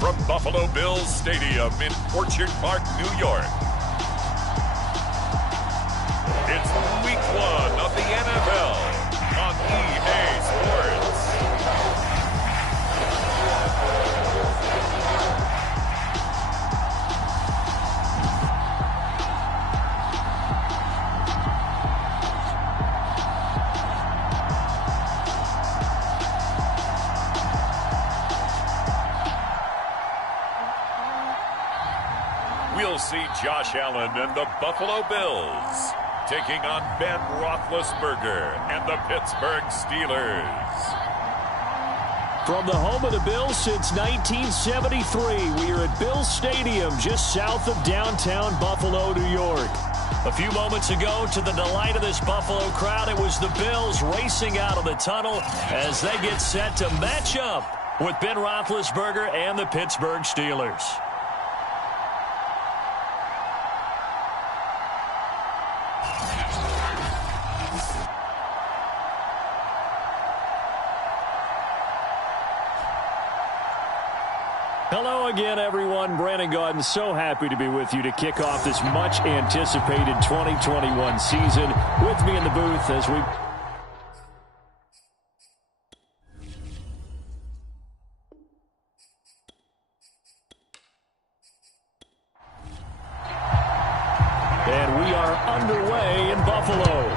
from Buffalo Bills Stadium in Orchard Park, New York. It's Week 1 of the NFL on EA Sports. We'll see Josh Allen and the Buffalo Bills taking on Ben Roethlisberger and the Pittsburgh Steelers. From the home of the Bills since 1973, we are at Bills Stadium just south of downtown Buffalo, New York. A few moments ago, to the delight of this Buffalo crowd, it was the Bills racing out of the tunnel as they get set to match up with Ben Roethlisberger and the Pittsburgh Steelers. Hello again, everyone. Brandon Gaudin, so happy to be with you to kick off this much-anticipated 2021 season. With me in the booth as we... And we are underway in Buffalo.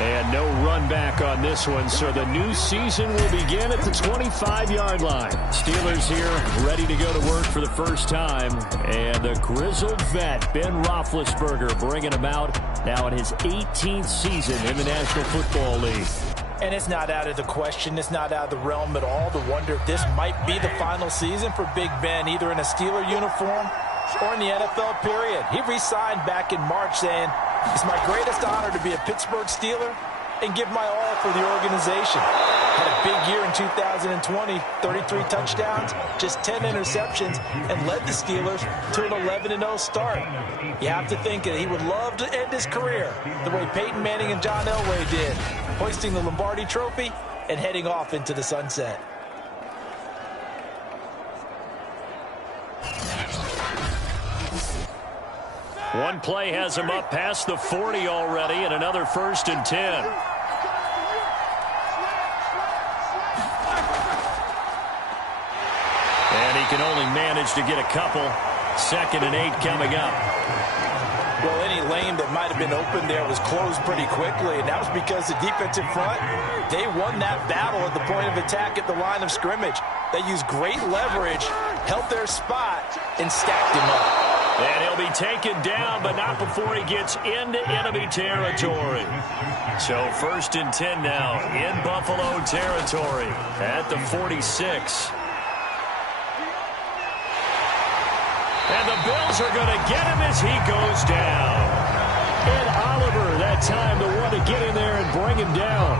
And no run back on this one, so the new season will begin at the 25-yard line. Steelers here ready to go to work for the first time. And the grizzled vet, Ben Roethlisberger, bringing him out now in his 18th season in the National Football League. And it's not out of the question. It's not out of the realm at all to wonder if this might be the final season for Big Ben, either in a Steeler uniform or in the NFL period. He re-signed back in March saying, "It's my greatest honor to be a Pittsburgh Steeler and give my all for the organization." Had a big year in 2020, 33 touchdowns, just 10 interceptions, and led the Steelers to an 11-0 start. You have to think that he would love to end his career the way Peyton Manning and John Elway did, hoisting the Lombardi Trophy and heading off into the sunset. One play has him up past the 40 already, and another 1st and 10. And he can only manage to get a couple. 2nd and 8 coming up. Well, any lane that might have been open there was closed pretty quickly, and that was because the defensive front, they won that battle at the point of attack at the line of scrimmage. They used great leverage, held their spot, and stacked him up. And he'll be taken down, but not before he gets into enemy territory. So 1st and 10 now in Buffalo territory at the 46. And the Bills are going to get him as he goes down. And Oliver, that time, the one to get in there and bring him down.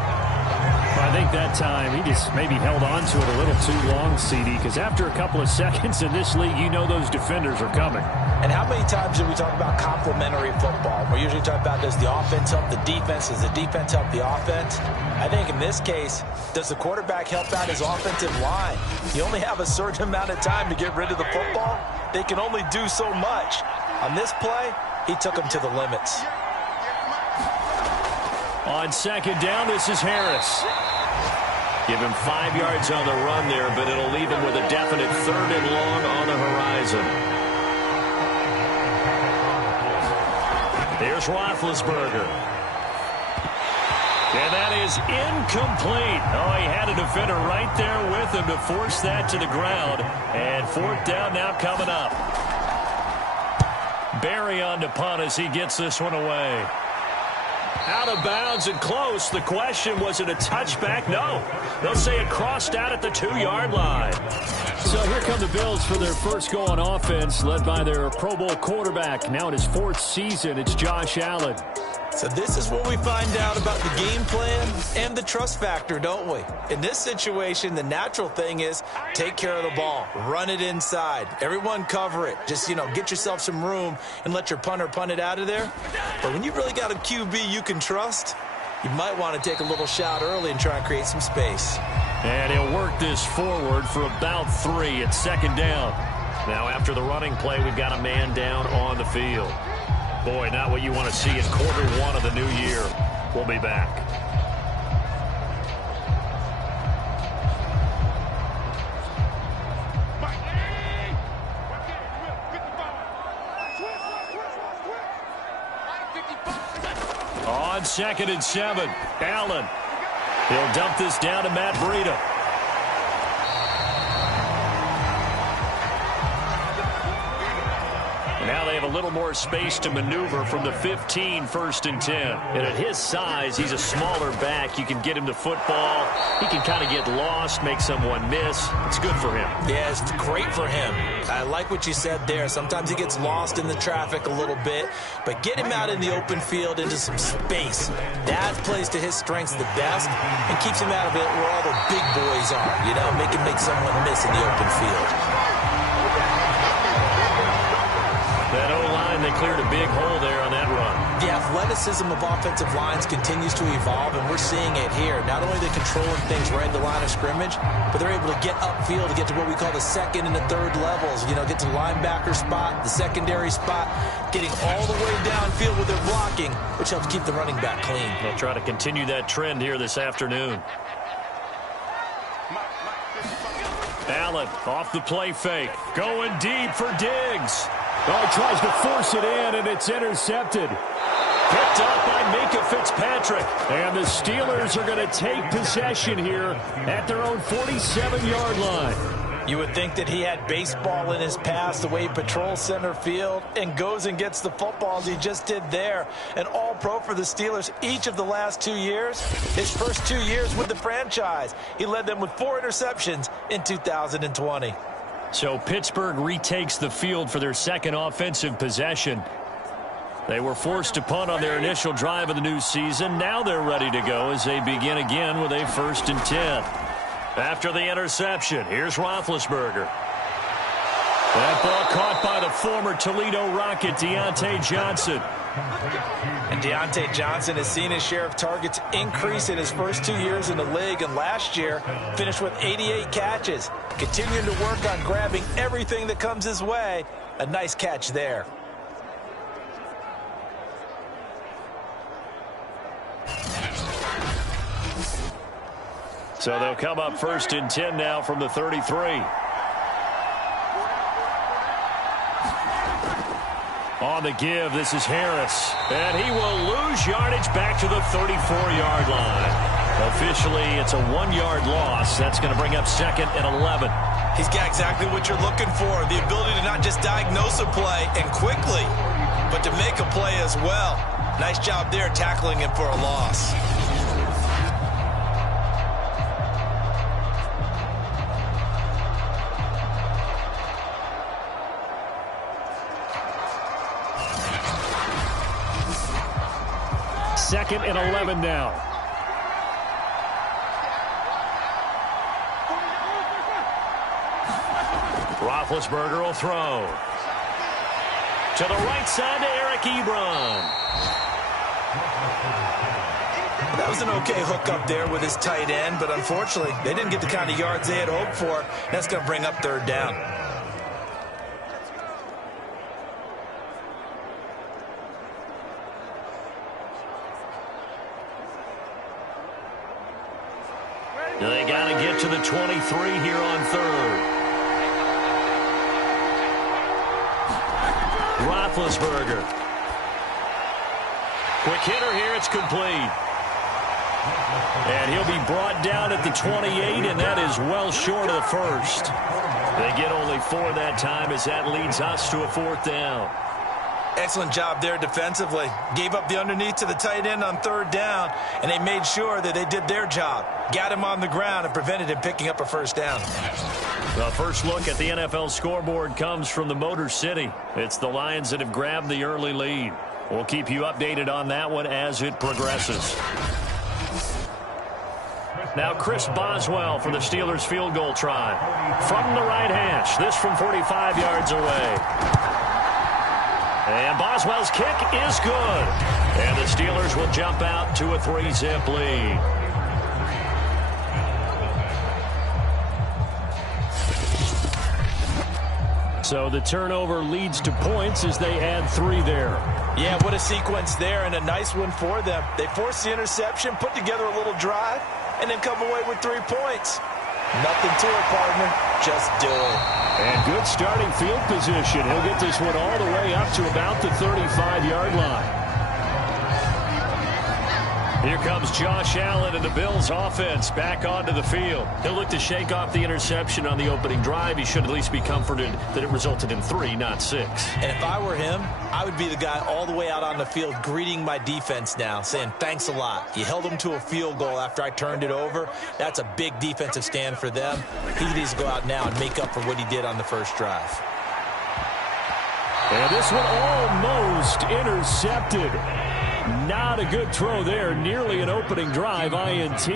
I think that time he just maybe held on to it a little too long, CD, because after a couple of seconds in this league, you know those defenders are coming. And how many times do we talk about complementary football? We usually talk about, does the offense help the defense? Does the defense help the offense? I think in this case, does the quarterback help out his offensive line? You only have a certain amount of time to get rid of the football. They can only do so much. On this play, he took them to the limits. On 2nd down, this is Harris. Give him 5 yards on the run there, but it'll leave him with a definite 3rd and long on the horizon. Here's Roethlisberger. And that is incomplete. Oh, he had a defender right there with him to force that to the ground. And 4th down now coming up. Barry on to punt as he gets this one away. Out of bounds and close. The question, was it a touchback? No. They'll say it crossed out at the 2-yard line. So here come the Bills for their first go on offense, led by their Pro Bowl quarterback. Now in his 4th season, it's Josh Allen. So this is what we find out about the game plan and the trust factor, don't we? In this situation, the natural thing is take care of the ball, run it inside, everyone cover it. Just, get yourself some room and let your punter punt it out of there. But when you really got a QB you can trust, You might want to take a little shot early and try and create some space. And he'll work this forward for about 3. It's second down. Now after the running play, we've got a man down on the field. Boy, not what you want to see in quarter 1 of the new year. We'll be back. On 2nd and 7, Allen. He'll dump this down to Matt Breida. Now they have a little more space to maneuver from the 15, 1st and 10. And at his size, he's a smaller back. You can get him the football. He can kind of get lost, make someone miss. It's good for him. Yeah, it's great for him. I like what you said there. Sometimes he gets lost in the traffic a little bit, but get him out in the open field into some space. That plays to his strengths the best and keeps him out of it where all the big boys are. You know, make someone miss in the open field. That O-line, they cleared a big hole there on that run. The athleticism of offensive lines continues to evolve, and we're seeing it here. Not only are they controlling things right at the line of scrimmage, but they're able to get upfield to get to what we call the 2nd and the 3rd levels. You know, get to the linebacker spot, the secondary spot, getting all the way downfield with their blocking, which helps keep the running back clean. They'll try to continue that trend here this afternoon. Allen off the play fake. Going deep for Diggs. Oh, he tries to force it in, and it's intercepted. Picked up by Minka Fitzpatrick. And the Steelers are going to take possession here at their own 47-yard line. You would think that he had baseball in his past, the way he patrols center field and goes and gets the football as he just did there. An all-pro for the Steelers each of the last 2 years. His first 2 years with the franchise, he led them with 4 interceptions in 2020. So Pittsburgh retakes the field for their second offensive possession. They were forced to punt on their initial drive of the new season. Now they're ready to go as they begin again with a 1st and 10. After the interception, here's Roethlisberger. That ball caught by the former Toledo Rocket, Deontay Johnson. And Deontay Johnson has seen his share of targets increase in his first 2 years in the league, and last year finished with 88 catches. Continuing to work on grabbing everything that comes his way. A nice catch there. So they'll come up 1st and 10 now from the 33. On the give, this is Harris. And he will lose yardage back to the 34-yard line. Officially, it's a 1-yard loss. That's going to bring up 2nd and 11. He's got exactly what you're looking for. The ability to not just diagnose a play and quickly, but to make a play as well. Nice job there tackling him for a loss. Second and 11 now. Roethlisberger will throw. To the right side to Eric Ebron. That was an okay hook up there with his tight end, but unfortunately, they didn't get the kind of yards they had hoped for. That's going to bring up 3rd down. They got to get to the 23 here on 3rd. Roethlisberger. Quick hitter here. It's complete. And he'll be brought down at the 28, and that is well short of the 1st. They get only 4 that time as that leads us to a 4th down. Excellent job there defensively. Gave up the underneath to the tight end on 3rd down, and they made sure that they did their job. Got him on the ground and prevented him picking up a 1st down. The first look at the NFL scoreboard comes from the Motor City. It's the Lions that have grabbed the early lead. We'll keep you updated on that one as it progresses. Now Chris Boswell for the Steelers field goal try. From the right hash, this from 45 yards away. And Boswell's kick is good. And the Steelers will jump out to a 3-zip lead. So the turnover leads to points as they add 3 there. Yeah, what a sequence there, and a nice one for them. They force the interception, put together a little drive, and then come away with 3 points. Nothing to it, partner. Just do it. And good starting field position. He'll get this one all the way up to about the 35-yard line. Here comes Josh Allen and the Bills offense back onto the field. He'll look to shake off the interception on the opening drive. He should at least be comforted that it resulted in 3, not 6. And if I were him, I would be the guy all the way out on the field greeting my defense now, saying thanks a lot. You held them to a field goal after I turned it over. That's a big defensive stand for them. He needs to go out now and make up for what he did on the first drive. And this one almost intercepted. Not a good throw there. Nearly an opening drive INT.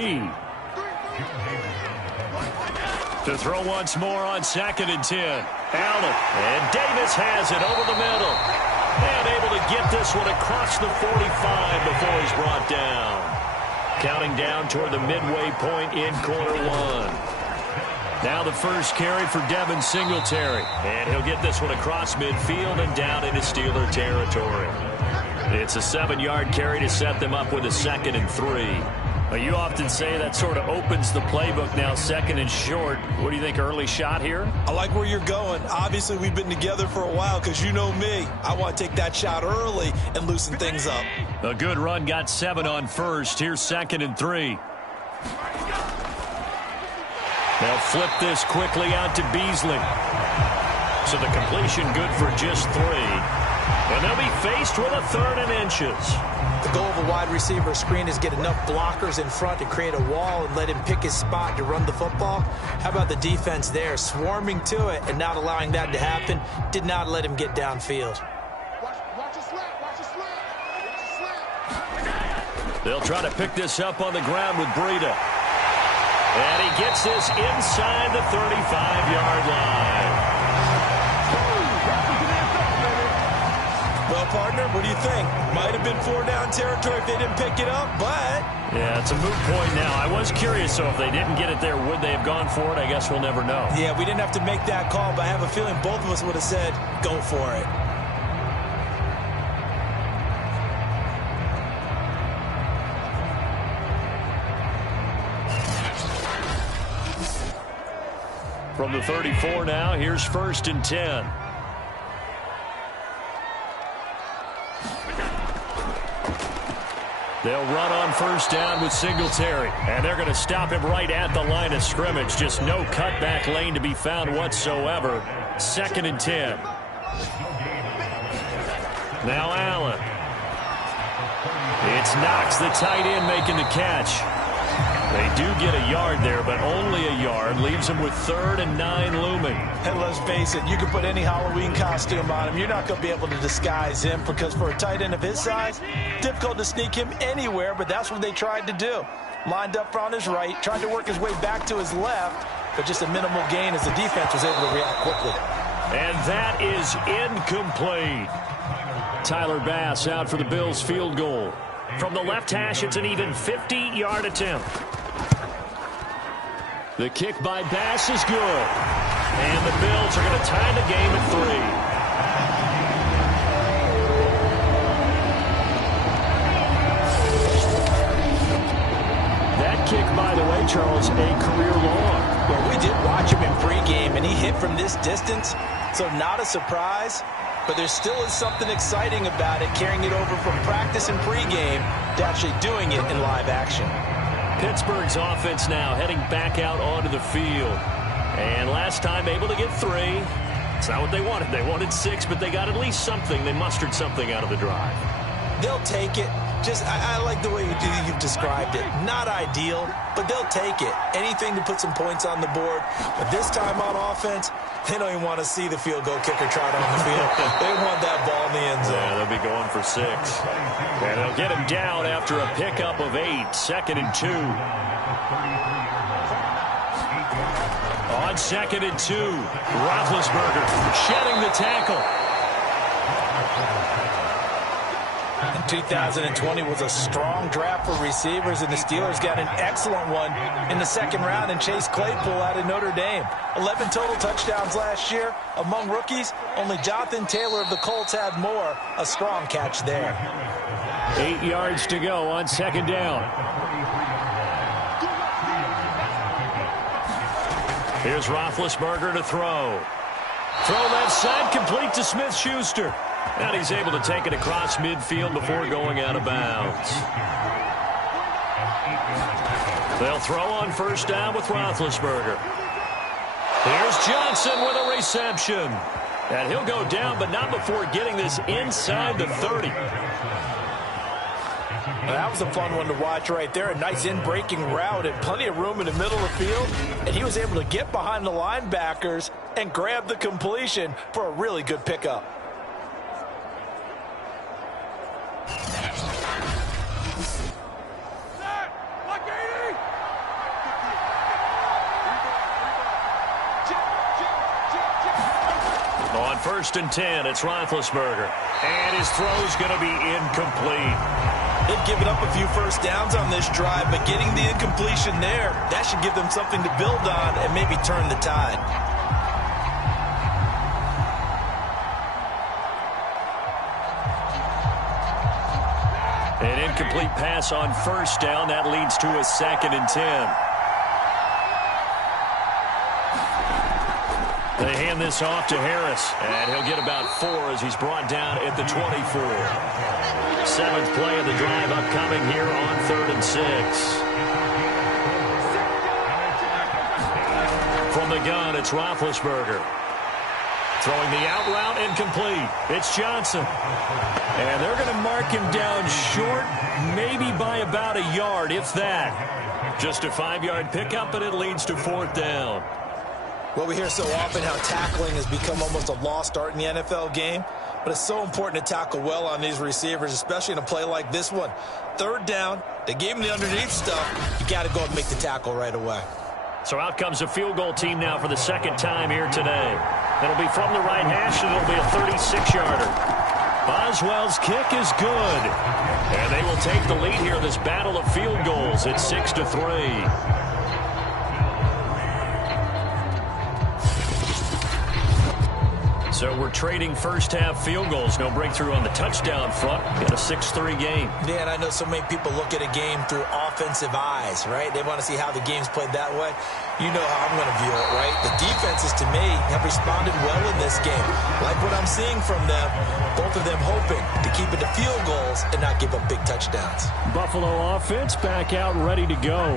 To throw once more on 2nd and 10. Allen. And Davis has it over the middle. And able to get this one across the 45 before he's brought down. Counting down toward the midway point in quarter 1. Now the first carry for Devin Singletary. And he'll get this one across midfield and down into Steeler territory. It's a 7-yard carry to set them up with a 2nd and 3. Well, you often say that sort of opens the playbook now, 2nd and short. What do you think, early shot here? I like where you're going. Obviously, we've been together for a while because you know me. I want to take that shot early and loosen things up. A good run got 7 on first. Here's 2nd and 3. They'll flip this quickly out to Beasley. So the completion good for just 3. And they'll be faced with a 3rd and inches. The goal of a wide receiver screen is get enough blockers in front to create a wall and let him pick his spot to run the football. How about the defense there, swarming to it and not allowing that to happen? Did not let him get downfield. They'll try to pick this up on the ground with Breida. And he gets this inside the 35-yard line. Well, partner, what do you think? Might have been 4-down territory if they didn't pick it up, but... Yeah, it's a moot point now. I was curious, so if they didn't get it there, would they have gone for it? I guess we'll never know. Yeah, we didn't have to make that call, but I have a feeling both of us would have said, go for it. From the 34 now, here's 1st and 10. They'll run on 1st down with Singletary. And they're going to stop him right at the line of scrimmage. Just no cutback lane to be found whatsoever. 2nd and 10. Now Allen. It's Knox, the tight end, making the catch. They do get a yard there, but only a yard. Leaves them with 3rd and 9 looming. And let's face it, you can put any Halloween costume on him. You're not going to be able to disguise him because for a tight end of his size, difficult to sneak him anywhere, but that's what they tried to do. Lined up on his right, tried to work his way back to his left, but just a minimal gain as the defense was able to react quickly. And that is incomplete. Tyler Bass out for the Bills field goal. From the left hash, it's an even 50-yard attempt. The kick by Bass is good. And the Bills are going to tie the game at 3. That kick, by the way, Charles, a career long. Well, we did watch him in pregame, and he hit from this distance, so not a surprise. But there still is something exciting about it, carrying it over from practice and pregame to actually doing it in live action. Pittsburgh's offense now heading back out onto the field. And last time able to get 3. It's not what they wanted. They wanted 6, but they got at least something. They mustered something out of the drive. They'll take it. I like the way you've described it. Not ideal, but they'll take it. Anything to put some points on the board. But this time on offense, they don't even want to see the field goal kicker trot on the field. They want that ball in the end zone. Yeah, they'll be going for 6. And they'll get him down after a pickup of 8. 2nd and 2. On 2nd and 2, Roethlisberger shedding the tackle. And 2020 was a strong draft for receivers, and the Steelers got an excellent one in the second round in Chase Claypool out of Notre Dame. 11 total touchdowns last year. Among rookies, only Jonathan Taylor of the Colts had more. A strong catch there. 8 yards to go on second down. Here's Roethlisberger to throw. Throw left side, complete to Smith-Schuster. And he's able to take it across midfield before going out of bounds. They'll throw on first down with Roethlisberger. Here's Johnson with a reception. And he'll go down, but not before getting this inside the 30. Well, that was a fun one to watch right there. A nice in-breaking route and plenty of room in the middle of the field. And he was able to get behind the linebackers and grab the completion for a really good pickup. On first and 10, it's Roethlisberger. And his throw's going to be incomplete. They've given up a few first downs on this drive, but getting the incompletion there, that should give them something to build on and maybe turn the tide. An incomplete pass on first down. That leads to a second and 10. They hand this off to Harris, and he'll get about 4 as he's brought down at the 24. 7th play of the drive upcoming here on 3rd and 6. From the gun, it's Roethlisberger. Throwing the out route, incomplete. It's Johnson. And they're going to mark him down short, maybe by about a yard, if that. Just a 5-yard pickup, but it leads to 4th down. Well, we hear so often how tackling has become almost a lost art in the NFL game. But it's so important to tackle well on these receivers, especially in a play like this one. 3rd down, they gave him the underneath stuff. You got to go and make the tackle right away. So out comes a field goal team now for the second time here today. It'll be from the right hash, and it'll be a 36-yarder. Boswell's kick is good. And they will take the lead here in this battle of field goals. It's 6-3. So we're trading first-half field goals. No breakthrough on the touchdown front. Got a 6-3 game. Yeah, and I know so many people look at a game through offensive eyes, right? They want to see how the game's played that way. You know how I'm going to view it, right? The defenses, to me, have responded well in this game. Like what I'm seeing from them, both of them hoping to keep it to field goals and not give up big touchdowns. Buffalo offense back out ready to go.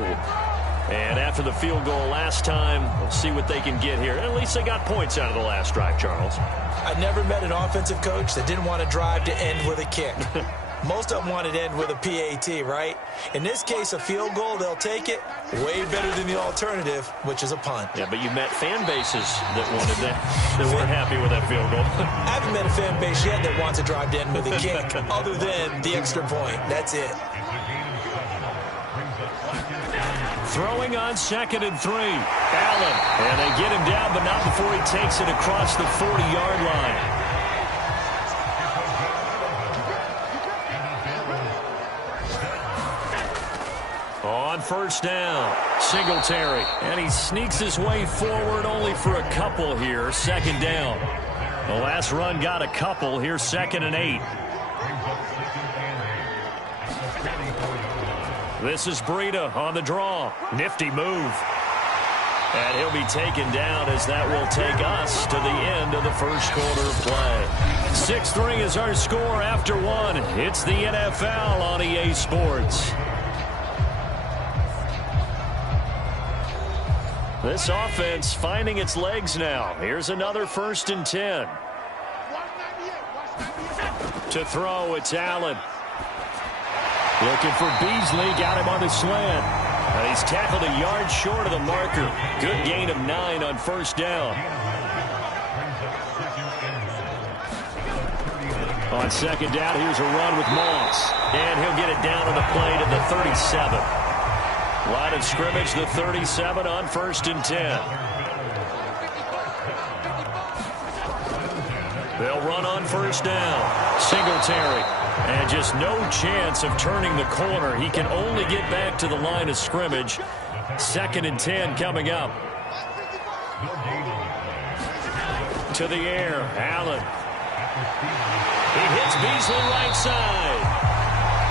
And after the field goal last time, we'll see what they can get here. At least they got points out of the last drive, Charles. I never met an offensive coach that didn't want to drive to end with a kick. Most of them wanted to end with a PAT, right? In this case, a field goal, they'll take it. Way better than the alternative, which is a punt. Yeah, but you met fan bases that wanted that, that weren't happy with that field goal. I haven't met a fan base yet that wants to drive to end with a kick, other than the extra point. That's it. Throwing on 2nd and 3. Allen. And they get him down, but not before he takes it across the 40-yard line. On first down, Singletary. And he sneaks his way forward only for a couple here. 2nd down. The last run got a couple. Here's 2nd and 8. This is Breida on the draw. Nifty move. And he'll be taken down as that will take us to the end of the first quarter of play. 6-3 is our score after 1. It's the NFL on EA Sports. This offense finding its legs now. Here's another 1st and 10. To throw, it's Allen. Looking for Beasley, got him on the slant. And he's tackled a yard short of the marker. Good gain of 9 on first down. On 2nd down, here's a run with Moss. And he'll get it down on the play to the 37. Line of scrimmage, the 37 on 1st and 10. They'll run on first down. Singletary. And just no chance of turning the corner. He can only get back to the line of scrimmage. 2nd and 10 coming up. To the air. Allen. He hits Beasley right side.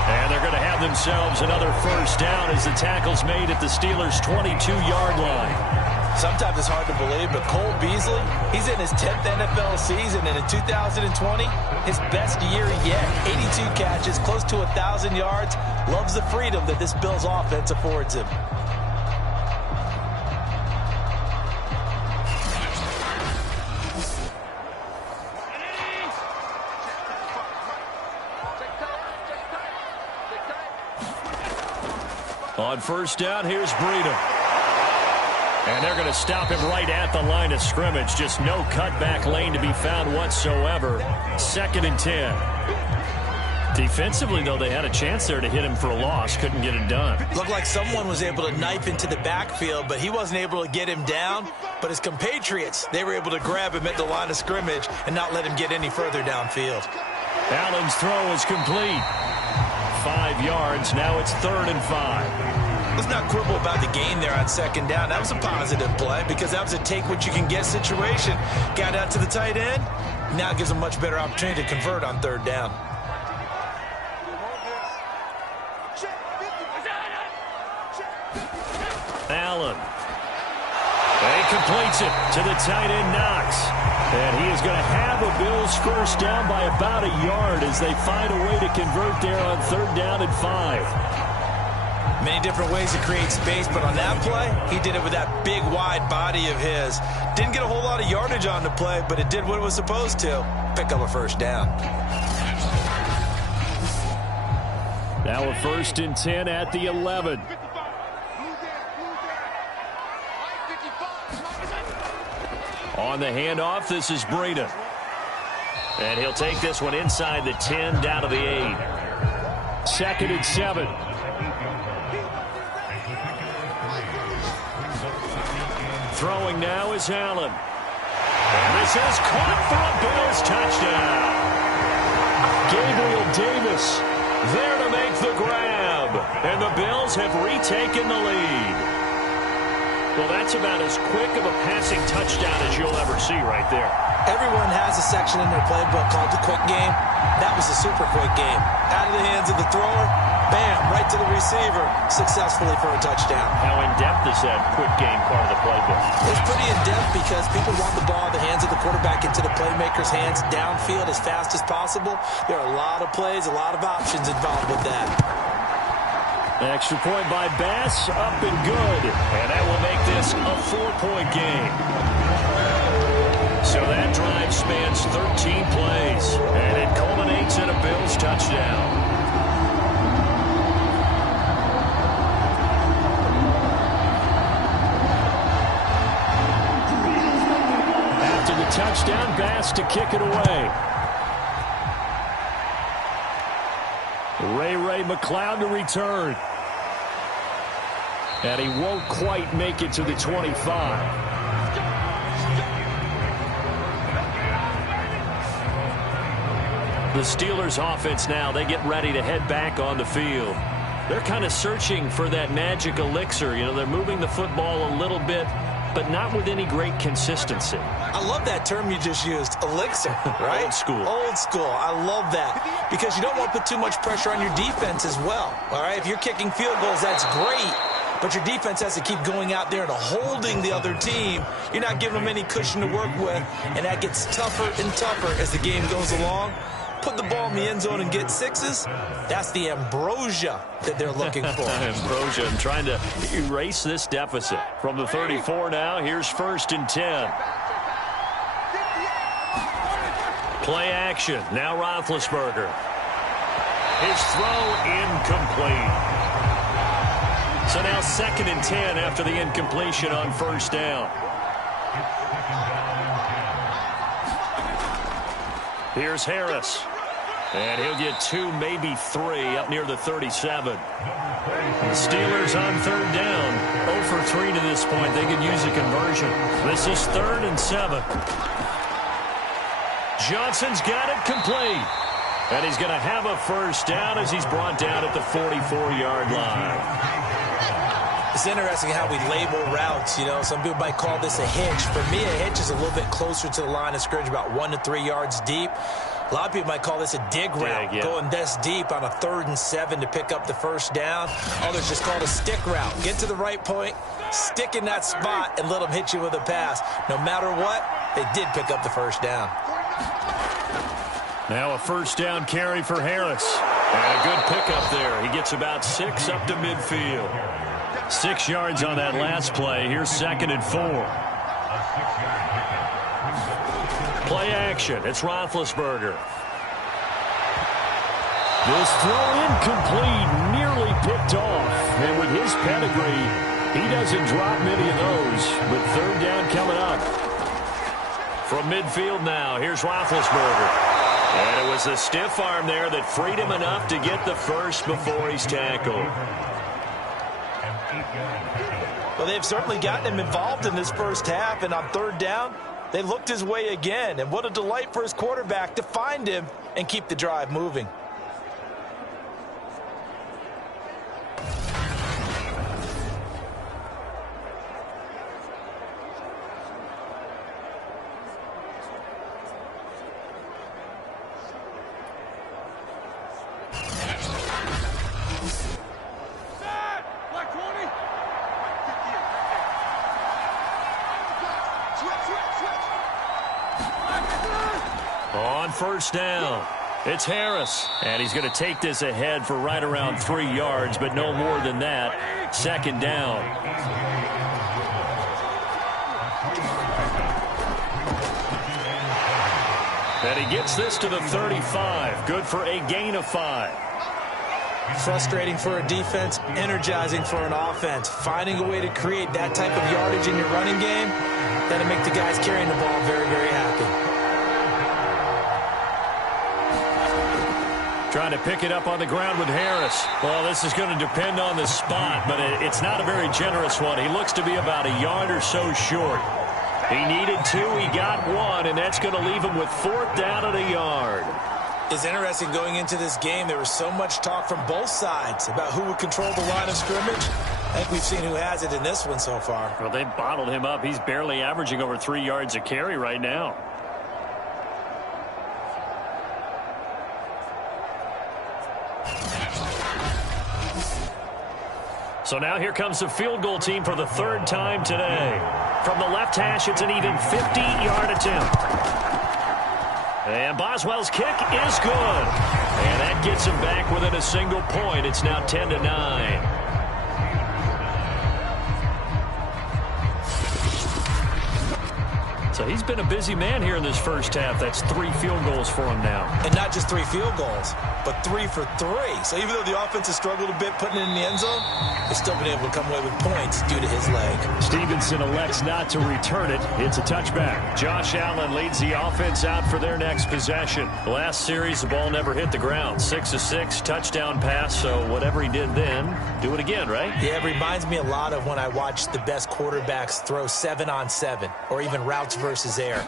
And they're going to have themselves another first down as the tackle's made at the Steelers' 22-yard line. Sometimes it's hard to believe, but Cole Beasley, he's in his 10th NFL season, and in 2020, his best year yet. 82 catches, close to 1,000 yards. Loves the freedom that this Bills offense affords him. On first down, here's Breida. And they're going to stop him right at the line of scrimmage. Just no cutback lane to be found whatsoever. 2nd and 10. Defensively, though, they had a chance there to hit him for a loss. Couldn't get it done. Looked like someone was able to knife into the backfield, but he wasn't able to get him down. But his compatriots, they were able to grab him at the line of scrimmage and not let him get any further downfield. Allen's throw is complete. 5 yards. Now it's 3rd and 5. Let's not quibble about the gain there on 2nd down. That was a positive play because that was a take-what-you-can-get situation. Got out to the tight end. Now it gives him a much better opportunity to convert on 3rd down. Allen. He completes it to the tight end, Knox. And he is going to have a Bills first down by about a yard as they find a way to convert there on 3rd down and 5. Many different ways to create space, but on that play, he did it with that big, wide body of his. Didn't get a whole lot of yardage on the play, but it did what it was supposed to. Pick up a first down. Now a 1st and 10 at the 11. On the handoff, this is Breida. And he'll take this one inside the 10, down to the 8. 2nd and 7. Throwing now is Allen. And this is caught for a Bills touchdown. Gabriel Davis there to make the grab. And the Bills have retaken the lead. Well, that's about as quick of a passing touchdown as you'll ever see right there. Everyone has a section in their playbook called the quick game. That was a super quick game. Out of the hands of the thrower, bam, right to the receiver, successfully for a touchdown. How in-depth is that quick game part of the playbook? It's pretty in-depth because people want the ball in the hands of the quarterback into the playmaker's hands downfield as fast as possible. There are a lot of plays, a lot of options involved with that. Extra point by Bass, up and good. And that will make this a 4-point game. So that drive spans 13 plays, and it culminates in a Bills touchdown. After the touchdown, Bass to kick it away. Ray McLeod to return. And he won't quite make it to the 25. The Steelers offense now, they get ready to head back on the field. They're kind of searching for that magic elixir. You know, they're moving the football a little bit, but not with any great consistency. I love that term you just used, elixir, right? Old school. Old school. I love that because you don't want to put too much pressure on your defense as well, all right? If you're kicking field goals, that's great, but your defense has to keep going out there and holding the other team. You're not giving them any cushion to work with, and that gets tougher and tougher as the game goes along. Put the ball in the end zone and get sixes. That's the ambrosia that they're looking for. Ambrosia, and trying to erase this deficit. From the 34 now, here's 1st and 10. Play action. Now Roethlisberger. His throw incomplete. So now 2nd and 10 after the incompletion on 1st down. Here's Harris. And he'll get 2, maybe 3 up near the 37. The Steelers on 3rd down. 0 for 3 to this point. They could use a conversion. This is 3rd and 7. Johnson's got it complete. And he's going to have a first down as he's brought down at the 44-yard line. It's interesting how we label routes. You know, some people might call this a hitch. For me, a hitch is a little bit closer to the line of scrimmage, about 1 to 3 yards deep. A lot of people might call this a dig route, going this deep on a 3rd and 7 to pick up the first down. Others just call it a stick route. Get to the right point, stick in that spot, and let them hit you with a pass. No matter what, they did pick up the first down. Now a first down carry for Harris. And a good pickup there. He gets about 6 up to midfield. 6 yards on that last play. Here's 2nd and 4. Play action. It's Roethlisberger. This throw incomplete, nearly picked off. And with his pedigree, he doesn't drop many of those. But 3rd down coming up. From midfield now, here's Roethlisberger. And it was the stiff arm there that freed him enough to get the first before he's tackled. Well, they've certainly gotten him involved in this first half, and on 3rd down, they looked his way again. And what a delight for his quarterback to find him and keep the drive moving. On first down, it's Harris. And he's going to take this ahead for right around 3 yards, but no more than that. 2nd down. And he gets this to the 35. Good for a gain of 5. Frustrating for a defense, energizing for an offense. Finding a way to create that type of yardage in your running game, that'll make the guys carrying the ball very, very happy. Trying to pick it up on the ground with Harris. Well, this is going to depend on the spot, but it's not a very generous one. He looks to be about a yard or so short. He needed 2, he got 1, and that's going to leave him with 4th down and a yard. It's interesting going into this game. There was so much talk from both sides about who would control the line of scrimmage. I think we've seen who has it in this one so far. Well, they've bottled him up. He's barely averaging over 3 yards a carry right now. So now here comes the field goal team for the 3rd time today. From the left hash, it's an even 50-yard attempt. And Boswell's kick is good. And that gets him back within a single point. It's now 10-9. So he's been a busy man here in this first half. That's 3 field goals for him now. And not just 3 field goals, but 3 for 3. So even though the offense has struggled a bit putting it in the end zone, they've still been able to come away with points due to his leg. Stevenson elects not to return it. It's a touchback. Josh Allen leads the offense out for their next possession. The last series, the ball never hit the ground. 6 of 6, touchdown pass. So whatever he did then, do it again, right? Yeah, it reminds me a lot of when I watched the best quarterbacks throw 7-on-7 or even routes versus air.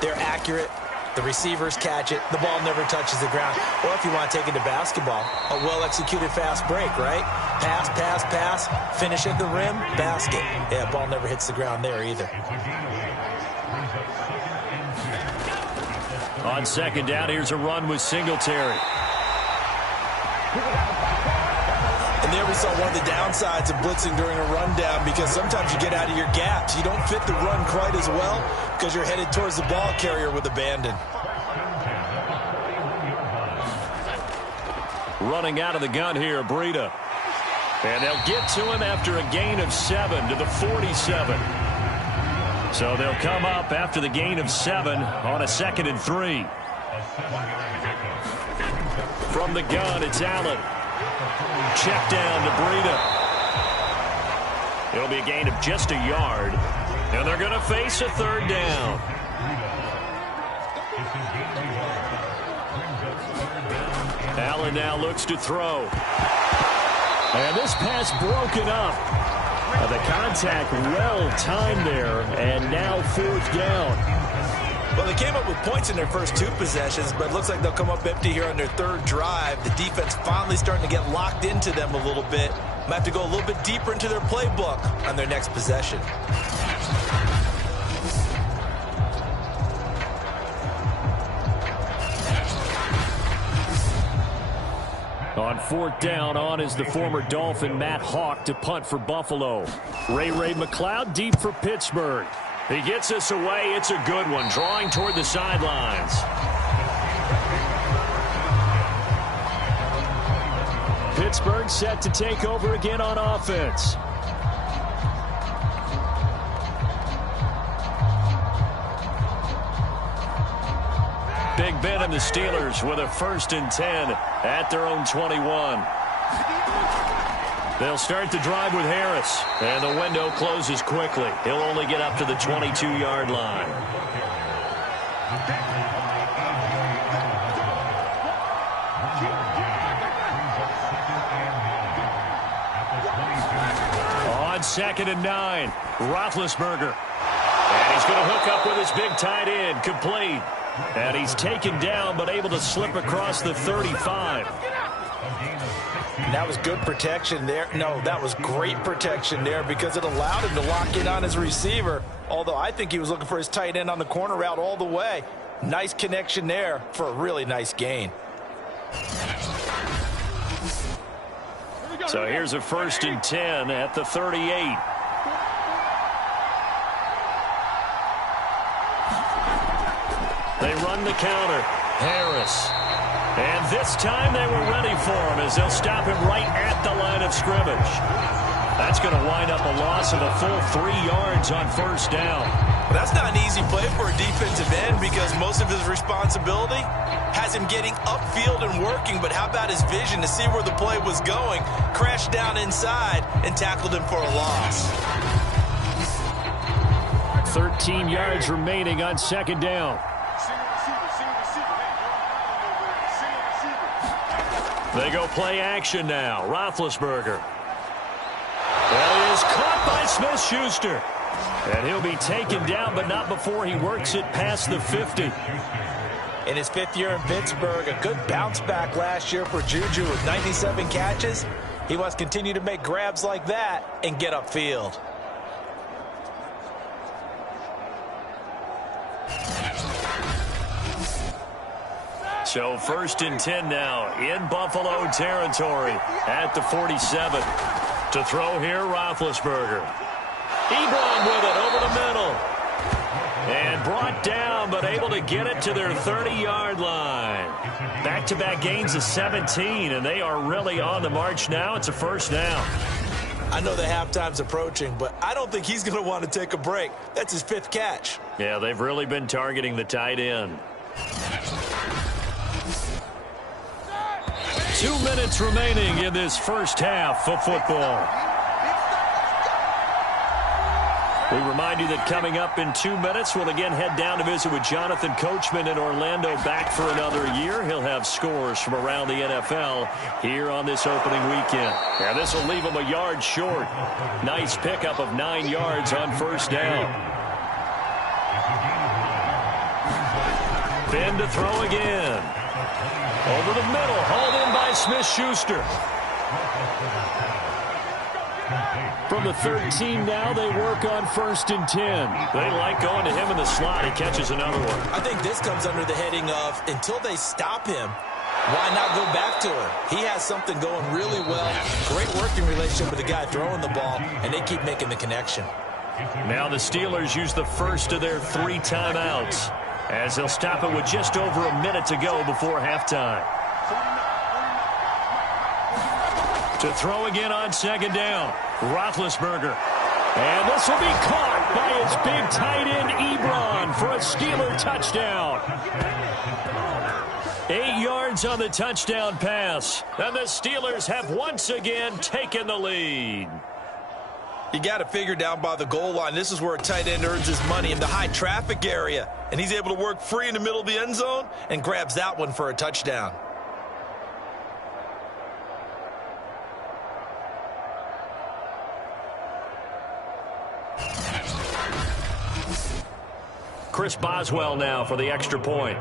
They're accurate. The receivers catch it. The ball never touches the ground. Or if you want to take it to basketball, a well-executed fast break, right? Pass, pass, pass, finish at the rim, basket. Yeah, ball never hits the ground there either. On 2nd down, here's a run with Singletary. And there we saw one of the downsides of blitzing during a rundown, because sometimes you get out of your gaps. You don't fit the run quite as well because you're headed towards the ball carrier with abandon. Running out of the gun here, Breida. And they'll get to him after a gain of 7 to the 47. So they'll come up after the gain of 7 on a 2nd and 3. From the gun, it's Allen. Check down to Breida. It'll be a gain of just a yard. And they're going to face a 3rd down. Allen now looks to throw. And this pass broken up. The contact well timed there. And now 4th down. Well, they came up with points in their first 2 possessions, but it looks like they'll come up empty here on their 3rd drive. The defense finally starting to get locked into them a little bit. Might have to go a little bit deeper into their playbook on their next possession. On 4th down, on is the former Dolphin Matt Hawk to punt for Buffalo. Ray McLeod deep for Pittsburgh. He gets us away. It's a good one, drawing toward the sidelines. Pittsburgh set to take over again on offense. Big Ben and the Steelers with a 1st and 10 at their own 21. They'll start the drive with Harris, and the window closes quickly. He'll only get up to the 22-yard line. On 2nd and 9, Roethlisberger. And he's going to hook up with his big tight end, complete. And he's taken down, but able to slip across the 35. That was good protection there. No, that was great protection there because it allowed him to lock in on his receiver. Although I think he was looking for his tight end on the corner route all the way. Nice connection there for a really nice gain. So here's a 1st and 10 at the 38. They run the counter. Harris. And this time they were ready for him as they'll stop him right at the line of scrimmage. That's going to wind up a loss of a full 3 yards on 1st down. Well, that's not an easy play for a defensive end because most of his responsibility has him getting upfield and working. But how about his vision to see where the play was going, crashed down inside, and tackled him for a loss. 13 yards remaining on 2nd down. They go play action now. Roethlisberger. That is caught by Smith-Schuster. And he'll be taken down, but not before he works it past the 50. In his 5th year in Pittsburgh, a good bounce back last year for Juju with 97 catches. He wants to continue to make grabs like that and get upfield. So 1st and 10 now in Buffalo territory at the 47. To throw here, Roethlisberger. Ebron with it over the middle. And brought down, but able to get it to their 30-yard line. Back-to-back gains of 17, and they are really on the march now. It's a 1st down. I know the halftime's approaching, but I don't think he's going to want to take a break. That's his 5th catch. Yeah, they've really been targeting the tight end. 2 minutes remaining in this 1st half of football. We remind you that coming up in 2 minutes, we'll again head down to visit with Jonathan Coachman in Orlando, back for another year. He'll have scores from around the NFL here on this opening weekend. Yeah, this will leave him a yard short. Nice pickup of 9 yards on 1st down. Ben to throw again. Over the middle, hauled in by Smith-Schuster. From the 13 now, they work on 1st and 10. They like going to him in the slot. He catches another one. I think this comes under the heading of, until they stop him, why not go back to him? He has something going really well. Great working relationship with the guy throwing the ball, and they keep making the connection. Now the Steelers use the first of their 3 timeouts, as they'll stop it with just over a minute to go before halftime. To throw again on 2nd down, Roethlisberger. And this will be caught by his big tight end, Ebron, for a Steeler touchdown. 8 yards on the touchdown pass. And the Steelers have once again taken the lead. You got to figure down by the goal line. This is where a tight end earns his money, in the high traffic area. And he's able to work free in the middle of the end zone and grabs that one for a touchdown. Chris Boswell now for the extra point.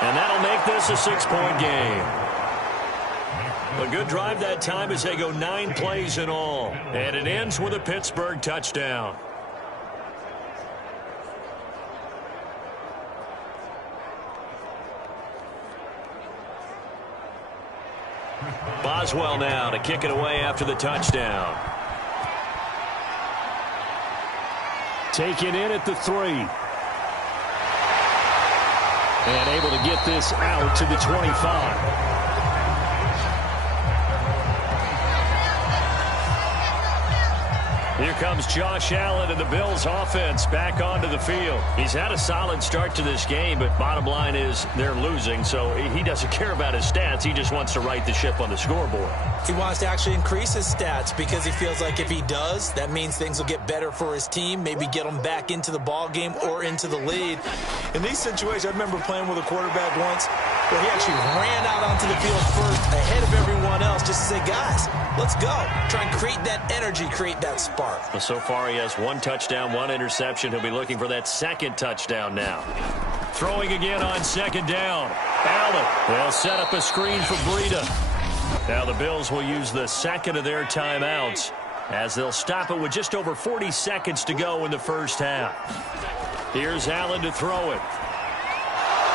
And that'll make this a 6-point game. A good drive that time as they go 9 plays in all. And it ends with a Pittsburgh touchdown. Boswell now to kick it away after the touchdown. Taken in at the 3. And able to get this out to the 25. Here comes Josh Allen and the Bills offense back onto the field. He's had a solid start to this game, but bottom line is they're losing, so he doesn't care about his stats. He just wants to right the ship on the scoreboard. He wants to actually increase his stats because he feels like if he does, that means things will get better for his team, maybe get them back into the ball game or into the lead. In these situations, I remember playing with a quarterback once where he actually ran out onto the field first ahead of everyone else just to say, guys, let's go. Try and create that energy, create that spark. Well, so far he has 1 touchdown, 1 interception. He'll be looking for that 2nd touchdown now. Throwing again on 2nd down. Allen will set up a screen for Breida. Now the Bills will use the 2nd of their timeouts as they'll stop it with just over 40 seconds to go in the first half. Here's Allen to throw it.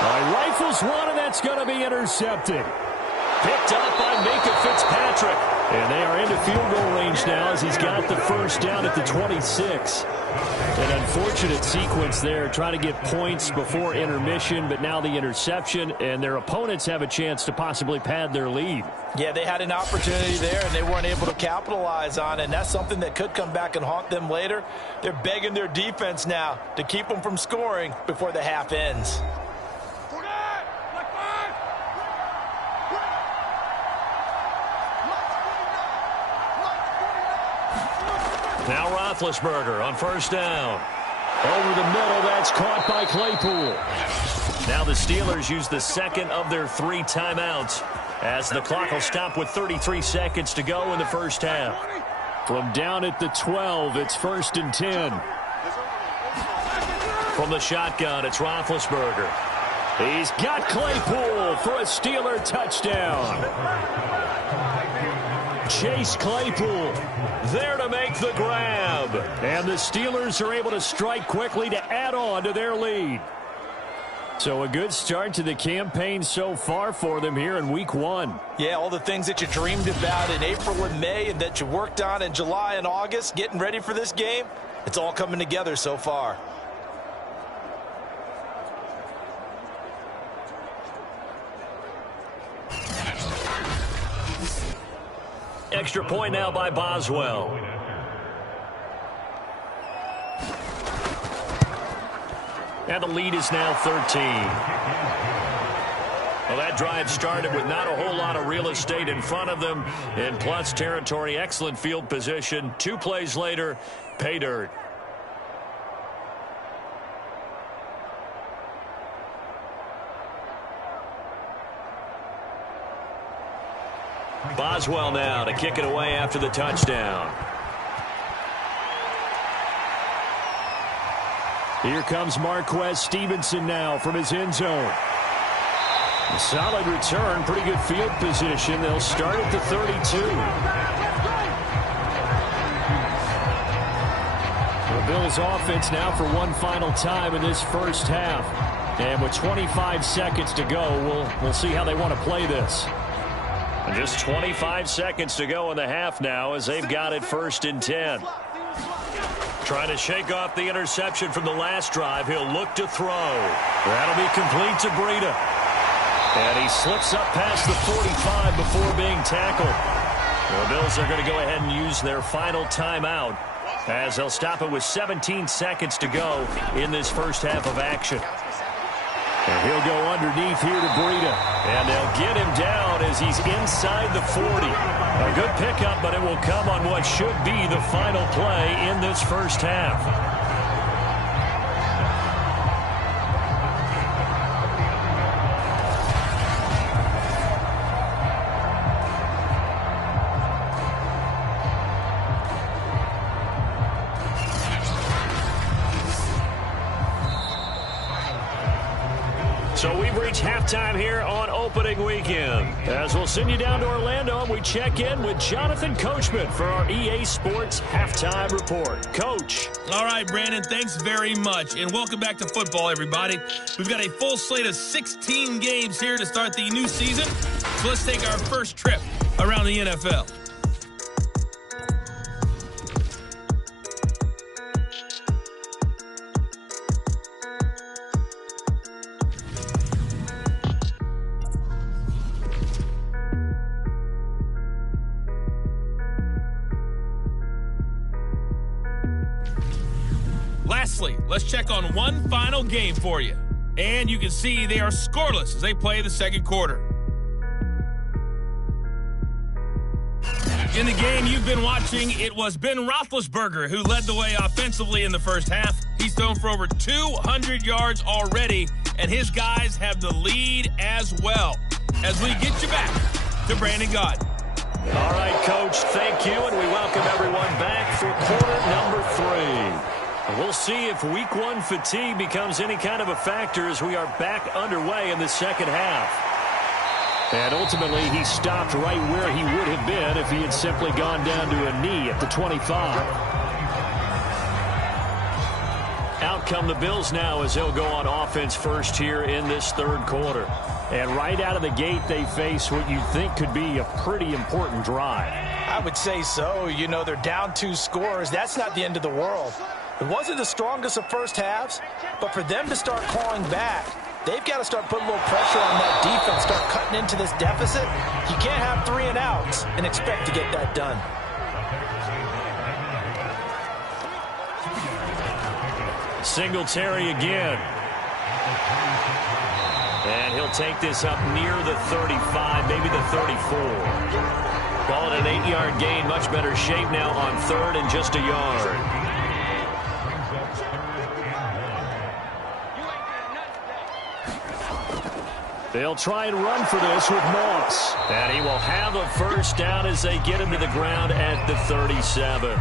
Rifles one, and that's going to be intercepted. Picked up by Minka Fitzpatrick. And they are into field goal range now as he's got the first down at the 26. An unfortunate sequence there, trying to get points before intermission, but now the interception, and their opponents have a chance to possibly pad their lead. Yeah, they had an opportunity there, and they weren't able to capitalize on it, and that's something that could come back and haunt them later. They're begging their defense now to keep them from scoring before the half ends. Now Roethlisberger on first down. Over the middle, that's caught by Claypool. Now the Steelers use the 2nd of their 3 timeouts as the clock will stop with 33 seconds to go in the first half. From down at the 12, it's 1st and 10. From the shotgun, it's Roethlisberger. He's got Claypool for a Steeler touchdown. Chase Claypool there to make the grab. And the Steelers are able to strike quickly to add on to their lead. So a good start to the campaign so far for them here in week 1. Yeah, all the things that you dreamed about in April and May and that you worked on in July and August, getting ready for this game, it's all coming together so far. Extra point now by Boswell. And the lead is now 13. Well, that drive started with not a whole lot of real estate in front of them. In plus territory, excellent field position. 2 plays later, pay dirt. Boswell now to kick it away after the touchdown. Here comes Marquez Stevenson now from his end zone. A solid return, pretty good field position. They'll start at the 32. The Bills offense now for one final time in this first half. And with 25 seconds to go, we'll see how they want to play this. And just 25 seconds to go in the half now as they've got it 1st and 10. Trying to shake off the interception from the last drive. He'll look to throw. That'll be complete to Breida. And he slips up past the 45 before being tackled. The Bills are going to go ahead and use their final timeout as they'll stop it with 17 seconds to go in this first half of action. And he'll go underneath here to Breida. And they'll get him down as he's inside the 40. A good pickup, but it will come on what should be the final play in this first half. reach halftime here on opening weekend. As we'll send you down to Orlando, and we check in with Jonathan Coachman for our EA Sports Halftime Report. Coach. All right, Brandon, thanks very much. And welcome back to football, everybody. We've got a full slate of 16 games here to start the new season. So let's take our first trip around the NFL. Lastly, let's check on one final game for you. And you can see they are scoreless as they play the second quarter. In the game you've been watching, it was Ben Roethlisberger who led the way offensively in the first half. He's thrown for over 200 yards already, and his guys have the lead as well. As we get you back to Brandon Gaudin. All right, Coach, thank you, and we welcome everyone back for quarter number 3. We'll see if week 1 fatigue becomes any kind of a factor as we are back underway in the second half. And ultimately, he stopped right where he would have been if he had simply gone down to a knee at the 25. Out come the Bills now as they'll go on offense first here in this third quarter. And right out of the gate, they face what you think could be a pretty important drive. I would say so. You know, they're down 2 scores. That's not the end of the world. It wasn't the strongest of first halves, but for them to start clawing back, they've got to start putting a little pressure on that defense, start cutting into this deficit. You can't have 3 and outs and expect to get that done. Singletary again. And he'll take this up near the 35, maybe the 34. Call it an 8-yard gain, much better shape now on third and just a yard. They'll try and run for this with Moss. And he will have a first down as they get him to the ground at the 37.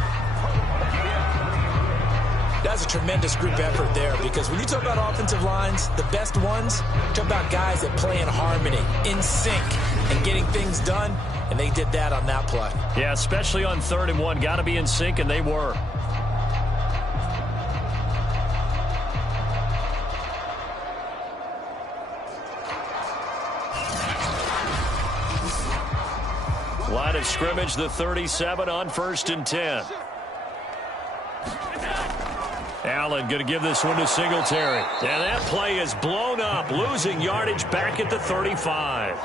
That's a tremendous group effort there, because when you talk about offensive lines, the best ones, talk about guys that play in harmony, in sync, and getting things done, and they did that on that play. Yeah, especially on 3rd and 1. Got to be in sync, and they were. Line of scrimmage, the 37 on 1st and 10. Allen going to give this one to Singletary. And that play is blown up, losing yardage back at the 35.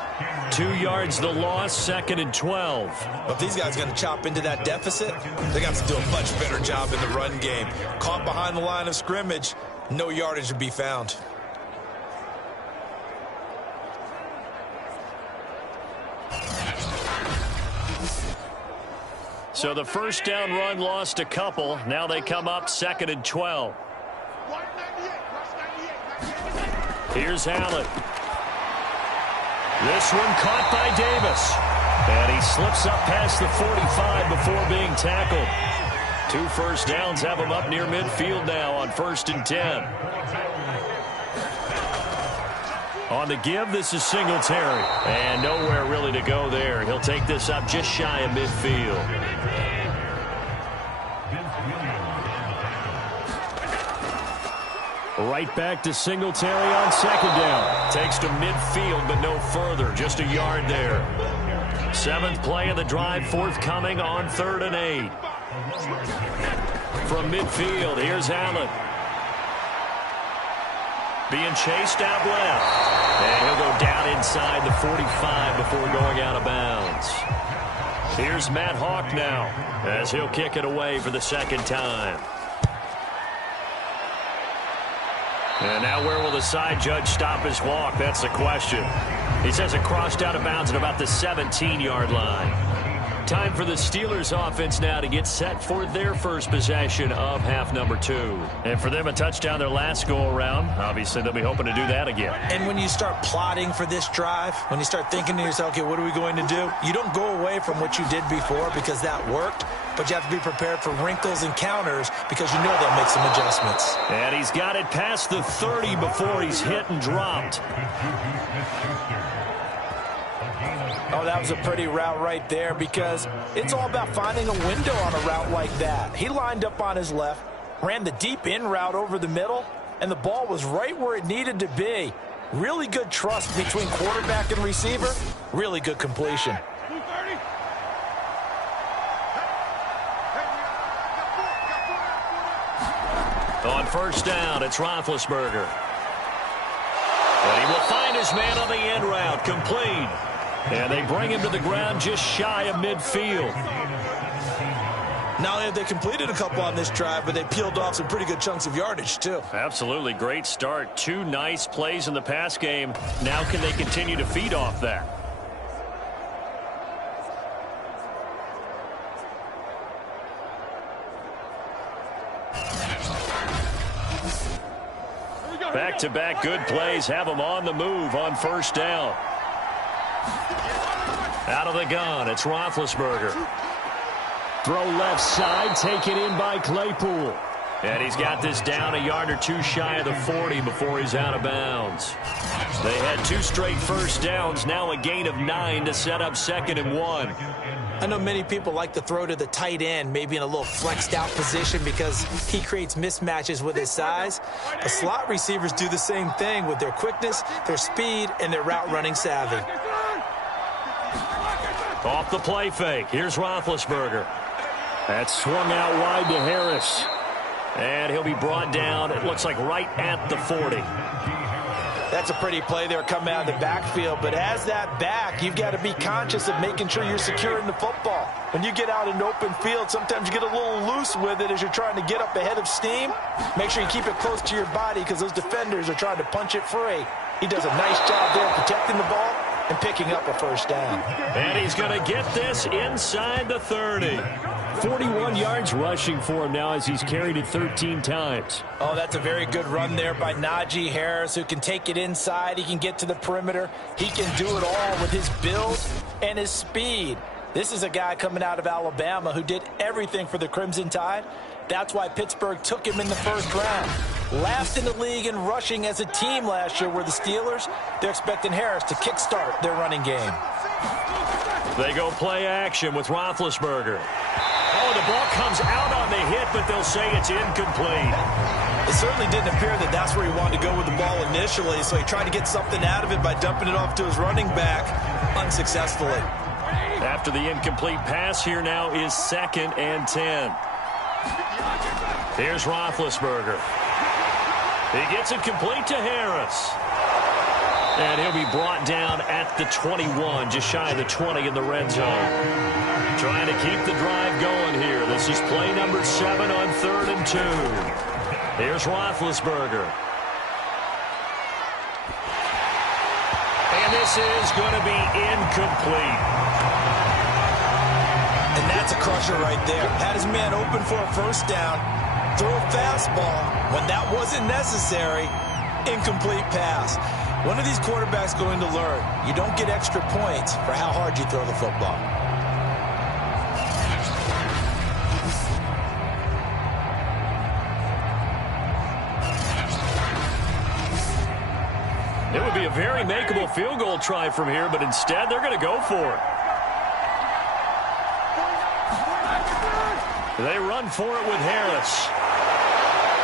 2 yards the loss, 2nd and 12. If these guys are going to chop into that deficit, they got to do a much better job in the run game. Caught behind the line of scrimmage, no yardage to be found. So the first down run lost a couple. Now they come up 2nd and 12. Here's Allen. This one caught by Davis. And he slips up past the 45 before being tackled. 2 first downs have him up near midfield now on 1st and 10. On the give, this is Singletary. And nowhere really to go there. He'll take this up just shy of midfield. Right back to Singletary on 2nd down. Takes to midfield, but no further. Just a yard there. 7th play of the drive forthcoming on 3rd and 8. From midfield, here's Allen. Being chased out left. And he'll go down inside the 45 before going out of bounds. Here's Matt Hawk now as he'll kick it away for the 2nd time. And now where will the side judge stop his walk? That's the question. He says it crossed out of bounds at about the 17-yard line. Time for the Steelers offense now to get set for their first possession of half number 2. And for them, a touchdown their last go-around. Obviously, they'll be hoping to do that again. And when you start plotting for this drive, when you start thinking to yourself, okay, what are we going to do? You don't go away from what you did before because that worked, but you have to be prepared for wrinkles and counters because you know they'll make some adjustments. And he's got it past the 30 before he's hit and dropped. Oh, that was a pretty route right there because it's all about finding a window on a route like that. He lined up on his left, ran the deep in route over the middle, and the ball was right where it needed to be. Really good trust between quarterback and receiver. Really good completion. On first down, it's Roethlisberger. And he will find his man on the end route, complete. And they bring him to the ground just shy of midfield. Not only have they completed a couple on this drive, but they peeled off some pretty good chunks of yardage, too. Absolutely. Great start. 2 nice plays in the pass game. Now can they continue to feed off that? Back-to-back good plays have them on the move on first down. Out of the gun, it's Roethlisberger. Throw left side, taken in by Claypool. And he's got this down a yard or 2 shy of the 40 before he's out of bounds. They had 2 straight first downs, now a gain of 9 to set up 2nd and 1. I know many people like to throw to the tight end, maybe in a little flexed out position because he creates mismatches with his size. The slot receivers do the same thing with their quickness, their speed, and their route running savvy. Off the play fake, here's Roethlisberger. That's swung out wide to Harris. And he'll be brought down, it looks like right at the 40. That's a pretty play there coming out of the backfield, but as that back, you've got to be conscious of making sure you're securing the football. When you get out in open field, sometimes you get a little loose with it as you're trying to get up ahead of steam. Make sure you keep it close to your body because those defenders are trying to punch it free. He does a nice job there protecting the ball and picking up a first down. And he's going to get this inside the 30. 41 yards rushing for him now as he's carried it 13 times. Oh, that's a very good run there by Najee Harris, who can take it inside. He can get to the perimeter. He can do it all with his build and his speed. This is a guy coming out of Alabama who did everything for the Crimson Tide. That's why Pittsburgh took him in the first round. Last in the league in rushing as a team last year were the Steelers. They're expecting Harris to kickstart their running game. They go play action with Roethlisberger. Oh, the ball comes out on the hit, but they'll say it's incomplete. It certainly didn't appear that that's where he wanted to go with the ball initially, so he tried to get something out of it by dumping it off to his running back unsuccessfully. After the incomplete pass, here now is 2nd and 10. Here's Roethlisberger. He gets it complete to Harris. And he'll be brought down at the 21, just shy of the 20 in the red zone. Trying to keep the drive going here. This is play number 7 on 3rd and 2. Here's Roethlisberger. And this is going to be incomplete. And that's a crusher right there. Had his man open for a first down. Throw a fastball when that wasn't necessary. Incomplete pass. One of these quarterbacks going to learn. You don't get extra points for how hard you throw the football. It would be a very makeable field goal try from here, but instead they're going to go for it. They run for it with Harris.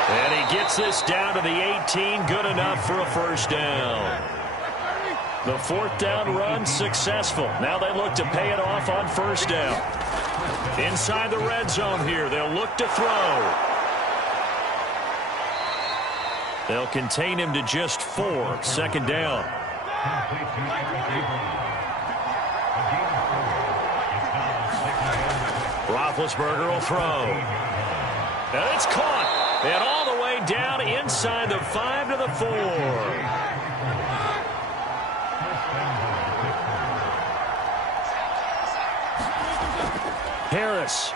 And he gets this down to the 18, good enough for a first down. The 4th down run successful. Now they look to pay it off on first down. Inside the red zone here, they'll look to throw. They'll contain him to just 4, 2nd down. Roethlisberger will throw. And it's caught. And all the way down inside the 5 to the 4. Harris.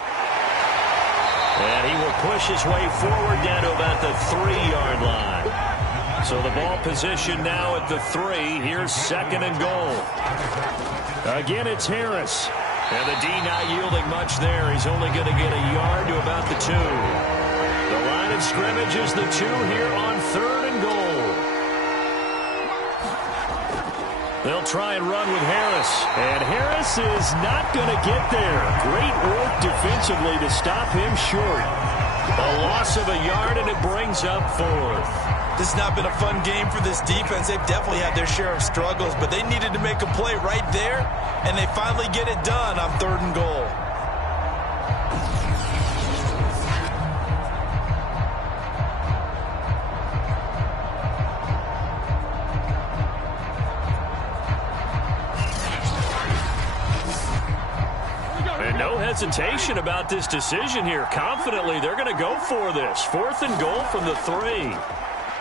And he will push his way forward down to about the 3-yard line. So the ball position now at the 3. Here's 2nd and goal. Again, it's Harris. And the D not yielding much there. He's only going to get a yard to about the 2. The line of scrimmage is the 2 here on 3rd and goal. They'll try and run with Harris. And Harris is not going to get there. Great work defensively to stop him short. A loss of a yard, and it brings up 4th. This has not been a fun game for this defense. They've definitely had their share of struggles, but they needed to make a play right there, and they finally get it done on 3rd and goal. And no hesitation about this decision here. Confidently, they're going to go for this. 4th and goal from the 3.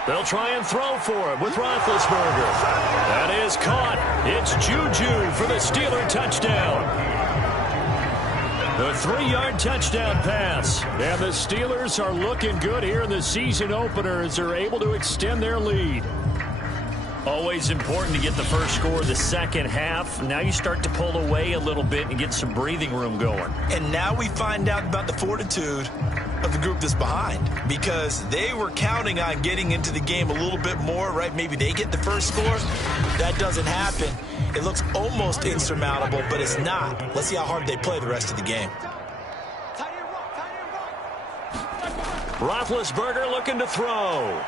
They'll try and throw for it with Roethlisberger. That is caught. It's Juju for the Steeler touchdown. The 3-yard touchdown pass. And the Steelers are looking good here in the season opener as they're able to extend their lead. Always important to get the first score of the second half. Now you start to pull away a little bit and get some breathing room going. And now we find out about the fortitude of the group that's behind, because they were counting on getting into the game a little bit more, right? Maybe they get the first score. That doesn't happen. It looks almost insurmountable, but it's not. Let's see how hard they play the rest of the game. Roethlisberger looking to throw.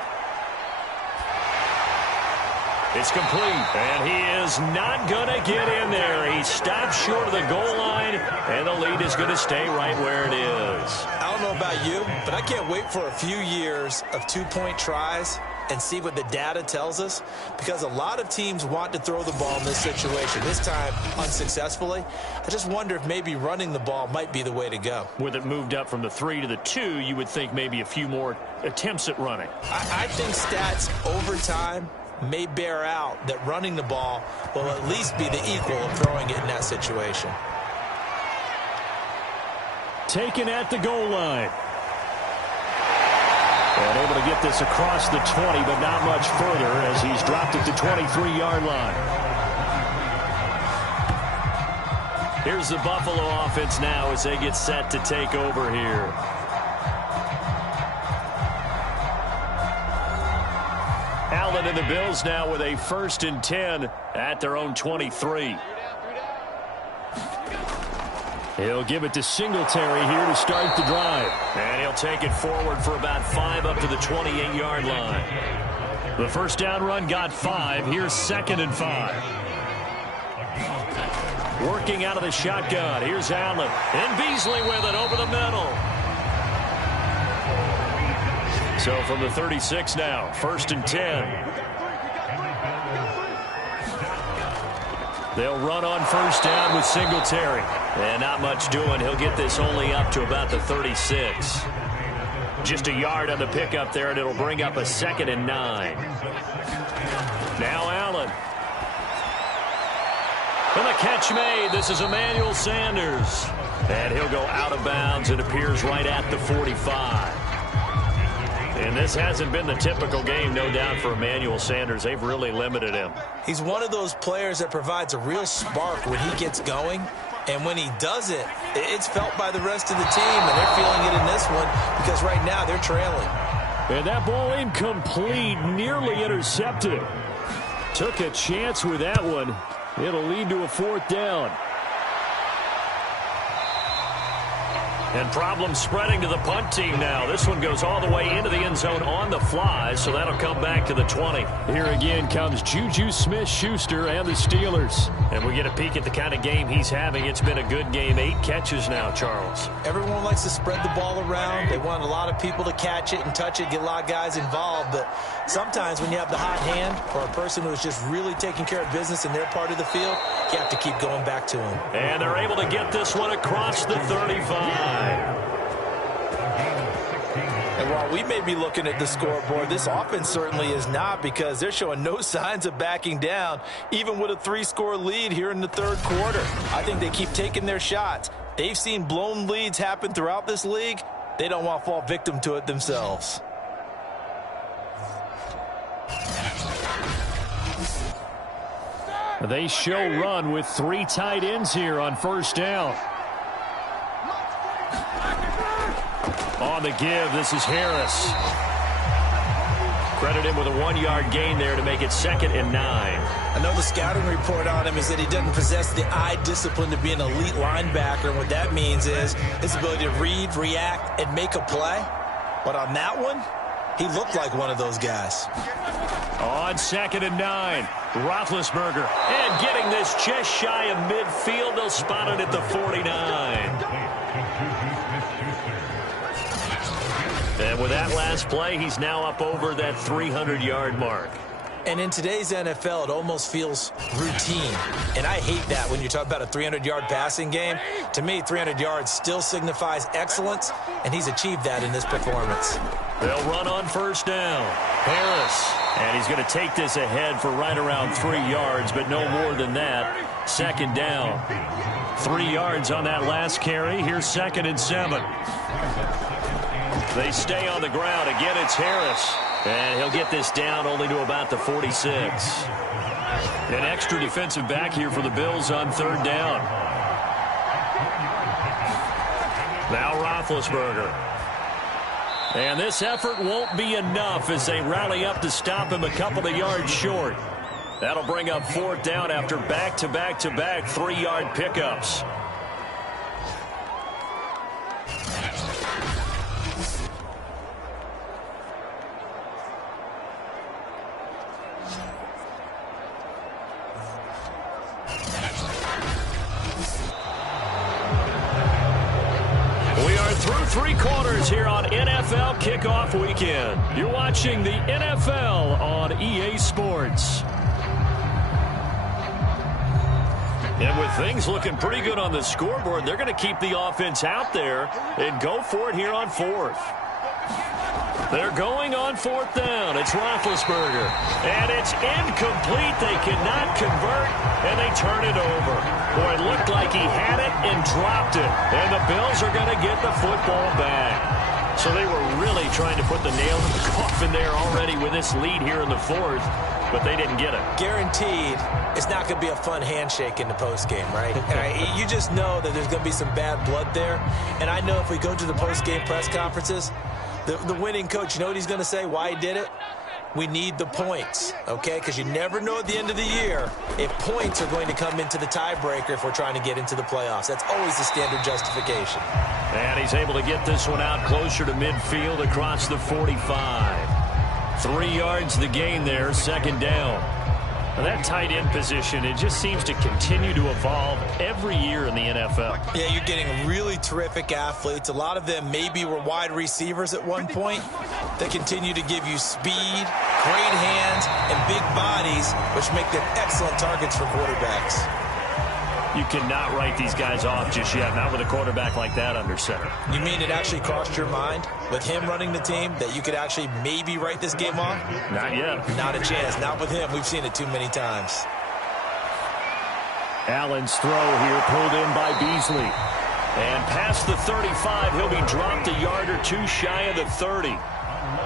It's complete, and he is not going to get in there. He stops short of the goal line, and the lead is going to stay right where it is. I don't know about you, but I can't wait for a few years of 2-point tries and see what the data tells us, because a lot of teams want to throw the ball in this situation, this time unsuccessfully. I just wonder if maybe running the ball might be the way to go. With it moved up from the 3 to the 2, you would think maybe a few more attempts at running. I think stats over time may bear out that running the ball will at least be the equal of throwing it in that situation. Taken at the goal line. And able to get this across the 20, but not much further as he's dropped at the 23-yard line. Here's the Buffalo offense now as they get set to take over here. Allen and the Bills now with a 1st and 10 at their own 23. He'll give it to Singletary here to start the drive. And he'll take it forward for about 5 up to the 28-yard line. The first down run got 5. Here's 2nd and 5. Working out of the shotgun. Here's Allen. And Beasley with it over the middle. So from the 36 now, 1st and 10. They'll run on 1st down with Singletary. And not much doing. He'll get this only up to about the 36. Just a yard on the pickup there, and it'll bring up a 2nd and 9. Now Allen. And the catch made. This is Emmanuel Sanders. And he'll go out of bounds. It appears right at the 45. And this hasn't been the typical game, no doubt, for Emmanuel Sanders. They've really limited him. He's one of those players that provides a real spark when he gets going. And when he doesn't, it's felt by the rest of the team, and they're feeling it in this one because right now they're trailing. And that ball incomplete, nearly intercepted. Took a chance with that one. It'll lead to a 4th down. And problems spreading to the punt team now. This one goes all the way into the end zone on the fly, so that'll come back to the 20. Here again comes Juju Smith-Schuster and the Steelers. And we get a peek at the kind of game he's having. It's been a good game. 8 catches now, Charles. Everyone likes to spread the ball around. They want a lot of people to catch it and touch it, get a lot of guys involved. But sometimes when you have the hot hand or a person who is just really taking care of business in their part of the field, you have to keep going back to them. And they're able to get this one across the 35. And while we may be looking at the scoreboard, this offense certainly is not, because they're showing no signs of backing down, even with a 3-score lead here in the 3rd quarter. I think they keep taking their shots, They've seen blown leads happen throughout this league. They don't want to fall victim to it themselves. They show run with 3 tight ends here on first down. On the give, this is Harris. Credit him with a 1-yard gain there to make it 2nd and 9. I know the scouting report on him is that he doesn't possess the eye discipline to be an elite linebacker. And what that means is his ability to read, react, and make a play. But on that one, he looked like one of those guys. On 2nd and 9, Roethlisberger. And getting this just shy of midfield. They'll spot it at the 49. And with that last play, he's now up over that 300-yard mark. And in today's NFL, it almost feels routine. And I hate that when you talk about a 300-yard passing game. To me, 300 yards still signifies excellence, and he's achieved that in this performance. They'll run on first down. Harris. And he's going to take this ahead for right around 3 yards, but no more than that. 2nd down. 3 yards on that last carry. Here's 2nd and 7. They stay on the ground. Again, it's Harris. And he'll get this down only to about the 46. An extra defensive back here for the Bills on 3rd down. Now Roethlisberger. And this effort won't be enough as they rally up to stop him a couple of yards short. That'll bring up 4th down after back-to-back-to-back 3-yard pickups. Through 3 quarters here on NFL Kickoff Weekend. You're watching the NFL on EA Sports. And with things looking pretty good on the scoreboard, they're going to keep the offense out there and go for it here on 4th. They're going on 4th down. It's Roethlisberger. And it's incomplete. They cannot convert, and they turn it over. Boy, it looked like he had it and dropped it. And the Bills are going to get the football back. So they were really trying to put the nail in the coffin there already with this lead here in the 4th, but they didn't get it. Guaranteed, it's not going to be a fun handshake in the postgame, right? You just know that there's going to be some bad blood there. And I know if we go to the postgame press conferences, the winning coach, you know what he's going to say, why he did it? We need the points, okay? Because you never know at the end of the year if points are going to come into the tiebreaker if we're trying to get into the playoffs. That's always the standard justification. And he's able to get this one out closer to midfield across the 45. 3 yards the gain there, 2nd down. Now that tight end position, it just seems to continue to evolve every year in the NFL. Yeah, you're getting really terrific athletes. A lot of them maybe were wide receivers at one point that continue to give you speed, great hands, and big bodies, which make them excellent targets for quarterbacks. You cannot write these guys off just yet, not with a quarterback like that under center. You mean it actually crossed your mind with him running the team that you could actually maybe write this game off? Not yet. Not a chance. Not with him. We've seen it too many times. Allen's throw here pulled in by Beasley. And past the 35, he'll be dropped a yard or two shy of the 30.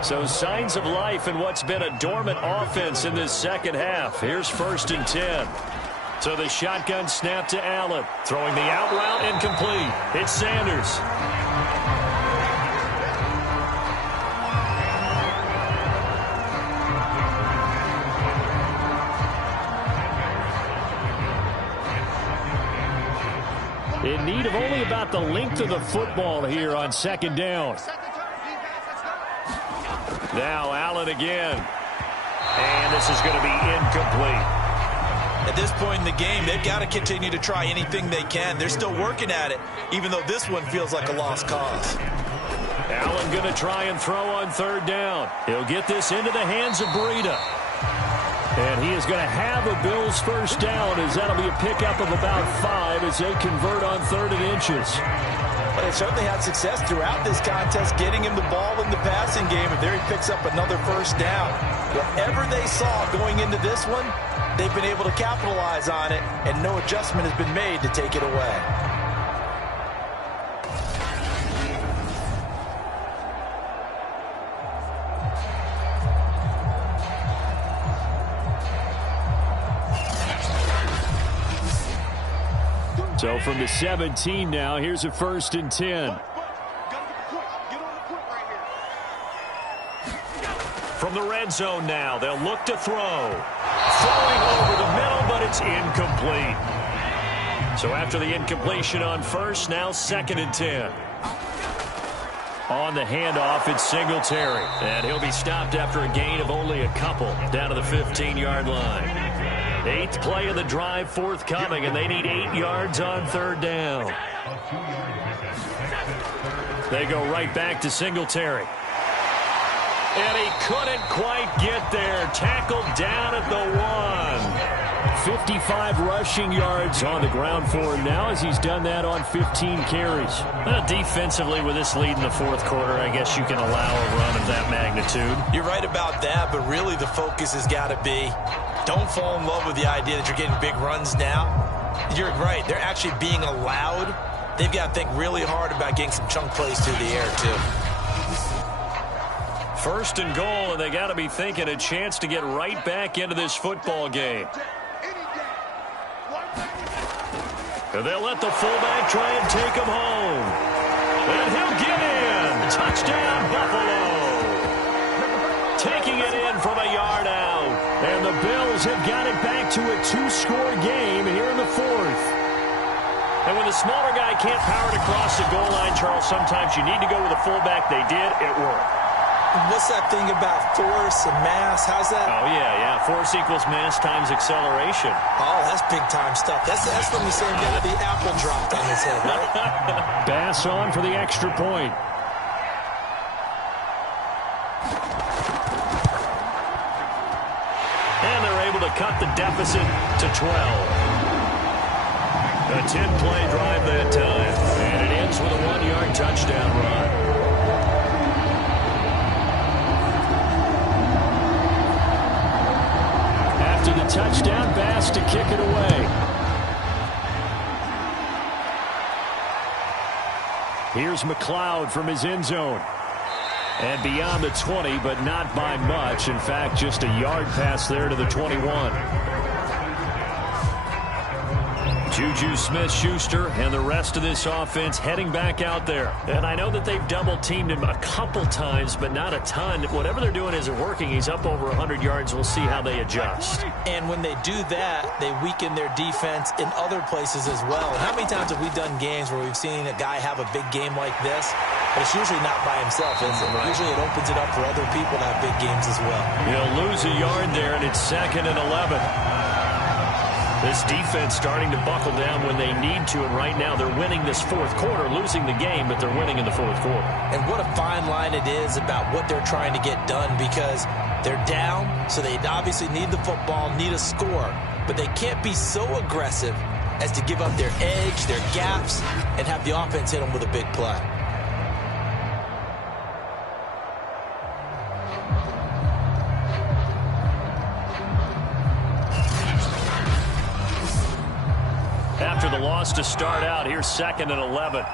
So signs of life in what's been a dormant offense in this second half. Here's 1st and 10. So the shotgun snap to Allen. Throwing the out route incomplete. It's Sanders. In need of only about the length of the football here on 2nd down. Now Allen again. And this is going to be incomplete. At this point in the game, they've got to continue to try anything they can. They're still working at it, even though this one feels like a lost cause. Allen going to try and throw on 3rd down. He'll get this into the hands of Breida. And he is going to have a Bills 1st down, as that'll be a pickup of about 5 as they convert on 3rd and inches. But they certainly had success throughout this contest, getting him the ball in the passing game, and there he picks up another 1st down. Whatever they saw going into this one, they've been able to capitalize on it, and no adjustment has been made to take it away. So from the 17 now, here's a 1st and 10. From the red zone now, they'll look to throw. Throwing over the middle, but it's incomplete. So after the incompletion on 1st, now 2nd and 10. On the handoff, it's Singletary. And he'll be stopped after a gain of only a couple down to the 15-yard line. 8th play of the drive forthcoming, and they need 8 yards on 3rd down. They go right back to Singletary. And he couldn't quite get there. Tackled down at the 1. 55 rushing yards on the ground for him now as he's done that on 15 carries. Defensively, with this lead in the 4th quarter, I guess you can allow a run of that magnitude. You're right about that, but really the focus has got to be don't fall in love with the idea that you're getting big runs now. You're right. They're actually being allowed. They've got to think really hard about getting some chunk plays through the air, too. 1st and goal, and they got to be thinking a chance to get right back into this football game. And they'll let the fullback try and take him home. And he'll get in. Touchdown, Buffalo. Taking it in from a yard out. And the Bills have got it back to a 2-score game here in the 4th. And when the smaller guy can't power it across the goal line, Charles, sometimes you need to go with a fullback. They did. It worked. What's that thing about force and mass? How's that? Oh, yeah. Force equals mass times acceleration. Oh, that's big-time stuff. That's when we say got the apple dropped on his head, right? Bass on for the extra point. And they're able to cut the deficit to 12. A 10-play drive that time. And it ends with a 1-yard touchdown run. After the touchdown, Bass to kick it away. Here's McLeod from his end zone. And beyond the 20, but not by much. In fact, just a yard pass there to the 21. Juju Smith-Schuster and the rest of this offense heading back out there. And I know that they've double-teamed him a couple times, but not a ton. Whatever they're doing isn't working. He's up over 100 yards. We'll see how they adjust. And when they do that, they weaken their defense in other places as well. And how many times have we done games where we've seen a guy have a big game like this? But it's usually not by himself, is it? Right. Usually it opens it up for other people to have big games as well. He'll lose a yard there, and it's 2nd and 11. This defense starting to buckle down when they need to, and right now they're winning this 4th quarter, losing the game, but they're winning in the 4th quarter. And what a fine line it is about what they're trying to get done, because they're down, so they obviously need the football, need a score, but they can't be so aggressive as to give up their edge, their gaps, and have the offense hit them with a big play. After the loss to start out, here's 2nd and 11.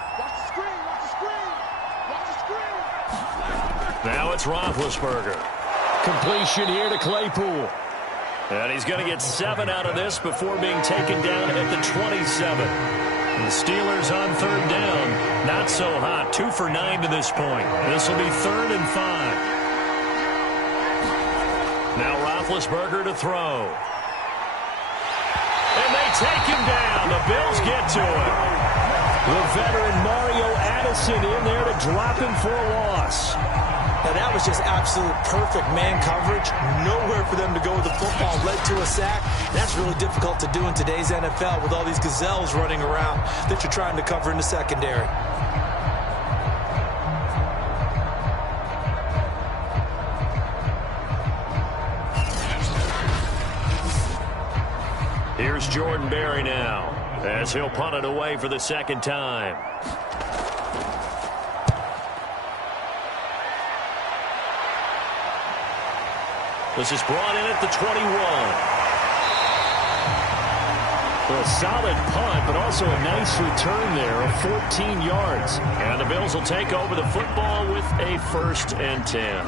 Now it's Roethlisberger. Completion here to Claypool. And he's going to get 7 out of this before being taken down at the 27. And the Steelers on 3rd down. Not so hot. 2 for 9 to this point. This will be 3rd and 5. Now Roethlisberger to throw. And they take him down. The Bills get to him. The veteran Mario Addison in there to drop him for a loss. Now that was just absolute perfect man coverage. Nowhere for them to go with the football. Led to a sack. That's really difficult to do in today's NFL with all these gazelles running around that you're trying to cover in the secondary. Here's Jordan Berry now as he'll punt it away for the 2nd time. This is brought in at the 21. A solid punt, but also a nice return there of 14 yards. And the Bills will take over the football with a 1st and 10.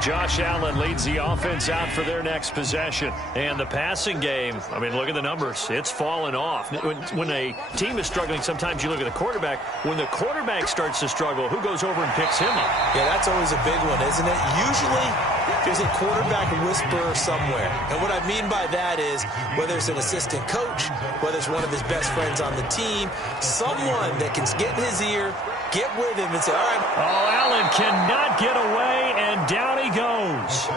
Josh Allen leads the offense out for their next possession. And the passing game, I mean, look at the numbers. It's fallen off. When a team is struggling, sometimes you look at the quarterback. When the quarterback starts to struggle, who goes over and picks him up? Yeah, that's always a big one, isn't it? Usually, there's a quarterback whisperer somewhere. And what I mean by that is, whether it's an assistant coach, whether it's one of his best friends on the team, someone that can get in his ear, get with him and say, all right. Oh, Allen cannot get away, and down he goes.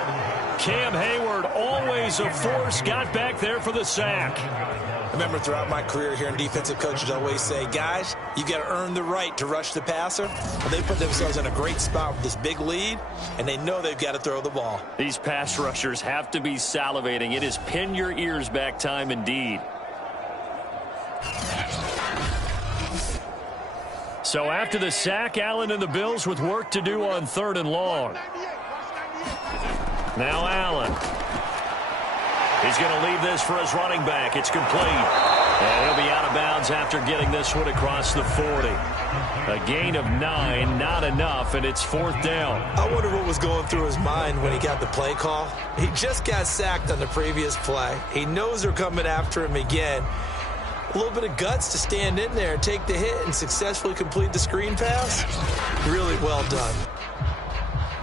Cam Hayward, always a force, got back there for the sack. I remember throughout my career hearing defensive coaches always say, guys, you got to earn the right to rush the passer. Well, they put themselves in a great spot with this big lead, and they know they've got to throw the ball. These pass rushers have to be salivating. It is pin your ears back time indeed. So after the sack, Allen and the Bills with work to do on 3rd and long. Now Allen. He's going to leave this for his running back. It's complete. And he'll be out of bounds after getting this one across the 40. A gain of 9, not enough, and it's 4th down. I wonder what was going through his mind when he got the play call. He just got sacked on the previous play. He knows they're coming after him again. A little bit of guts to stand in there and take the hit and successfully complete the screen pass. Really well done.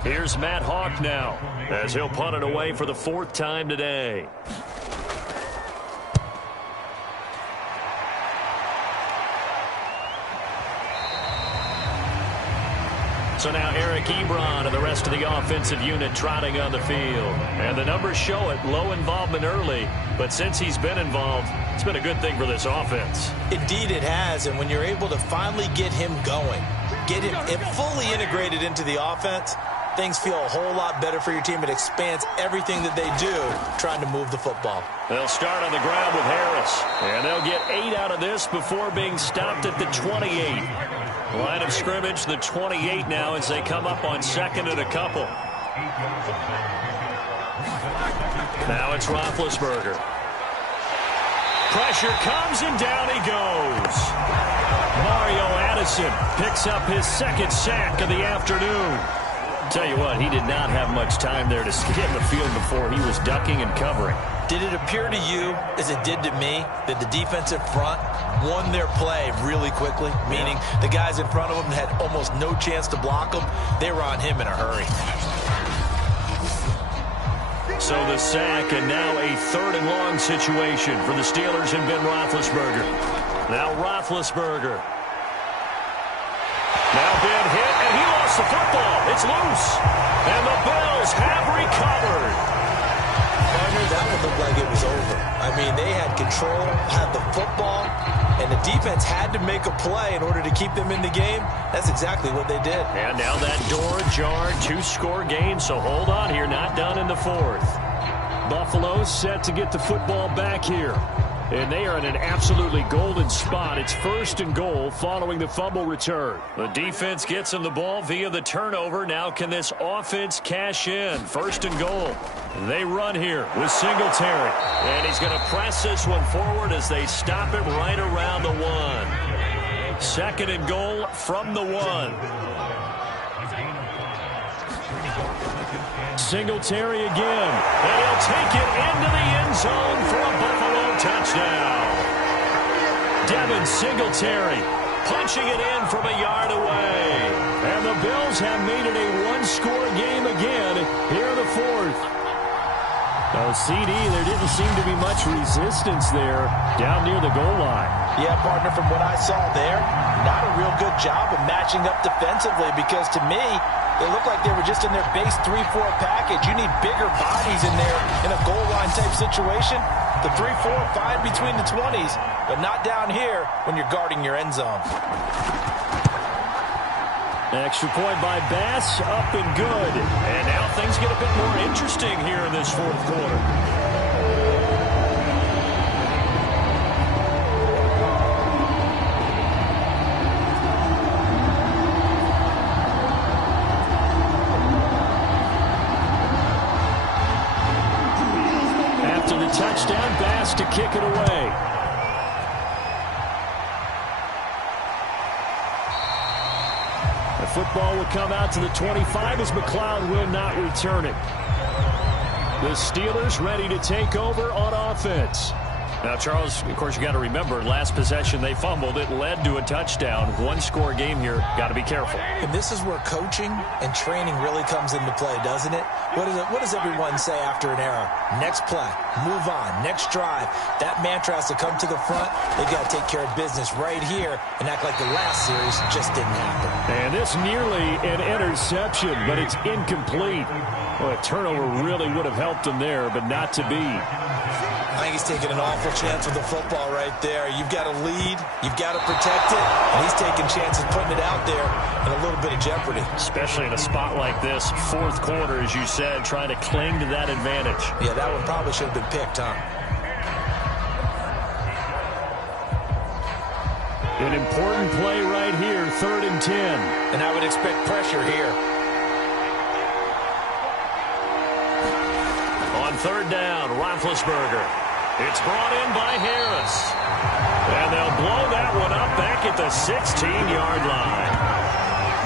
Here's Matt Hawk now as he'll punt it away for the 4th time today. So now Eric Ebron and the rest of the offensive unit trotting on the field. And the numbers show it, low involvement early. But since he's been involved, it's been a good thing for this offense. Indeed it has, and when you're able to finally get him going, get him fully integrated into the offense, things feel a whole lot better for your team. It expands everything that they do trying to move the football. They'll start on the ground with Harris, and they'll get 8 out of this before being stopped at the 28. Line of scrimmage, the 28 now as they come up on 2nd and a couple. Now it's Roethlisberger. Pressure comes and down he goes. Mario Addison picks up his 2nd sack of the afternoon. Tell you what, he did not have much time there to get in the field before he was ducking and covering. Did it appear to you, as it did to me, that the defensive front won their play really quickly? Meaning the guys in front of them had almost no chance to block them. They were on him in a hurry. So the sack, and now a 3rd and long situation for the Steelers and Ben Roethlisberger. Now Roethlisberger. Now Ben hit, and he lost the football. It's loose. And the Bills have recovered. That would look like it was over. I mean, they had control, had the football, and the defense had to make a play in order to keep them in the game. That's exactly what they did. And now that door ajar, 2-score game, so hold on here, not done in the 4th. Buffalo set to get the football back here. And they are in an absolutely golden spot. It's 1st and goal following the fumble return. The defense gets him the ball via the turnover. Now can this offense cash in? 1st and goal. They run here with Singletary. And he's going to press this one forward as they stop it right around the 1. 2nd and goal from the 1. Singletary again. And he'll take it into the end zone for a Buffalo touchdown. Devin Singletary punching it in from a yard away. And the Bills have made it a 1-score game again here in the 4th. Oh, CD, there didn't seem to be much resistance there down near the goal line. Yeah, partner, from what I saw there, not a real good job of matching up defensively, because to me, they look like they were just in their base 3-4 package. You need bigger bodies in there in a goal line type situation. The 3-4, fine between the 20s, but not down here when you're guarding your end zone. Extra point by Bass, up and good. And now things get a bit more interesting here in this 4th quarter. After the touchdown, Bass to kick it away. football will come out to the 25 as McLeod will not return it. The Steelers ready to take over on offense. Now, Charles, of course, you got to remember, last possession they fumbled. It led to a touchdown. One-score game here. Got to be careful. And this is where coaching and training really comes into play, doesn't it? What does everyone say after an error? Next play, move on, next drive. That mantra has to come to the front. They got to take care of business right here and act like the last series just didn't happen. And this nearly an interception, but it's incomplete. Well, a turnover really would have helped him there, but not to be. I think he's taking an awful chance with the football right there. You've got to lead, you've got to protect it, and he's taking chances putting it out there in a little bit of jeopardy. Especially in a spot like this, fourth quarter, as you said, trying to cling to that advantage. Yeah, that one probably should have been picked, huh? An important play right here, 3rd and 10. And I would expect pressure here. On 3rd down, Roethlisberger. It's brought in by Harris. And they'll blow that one up back at the 16-yard line.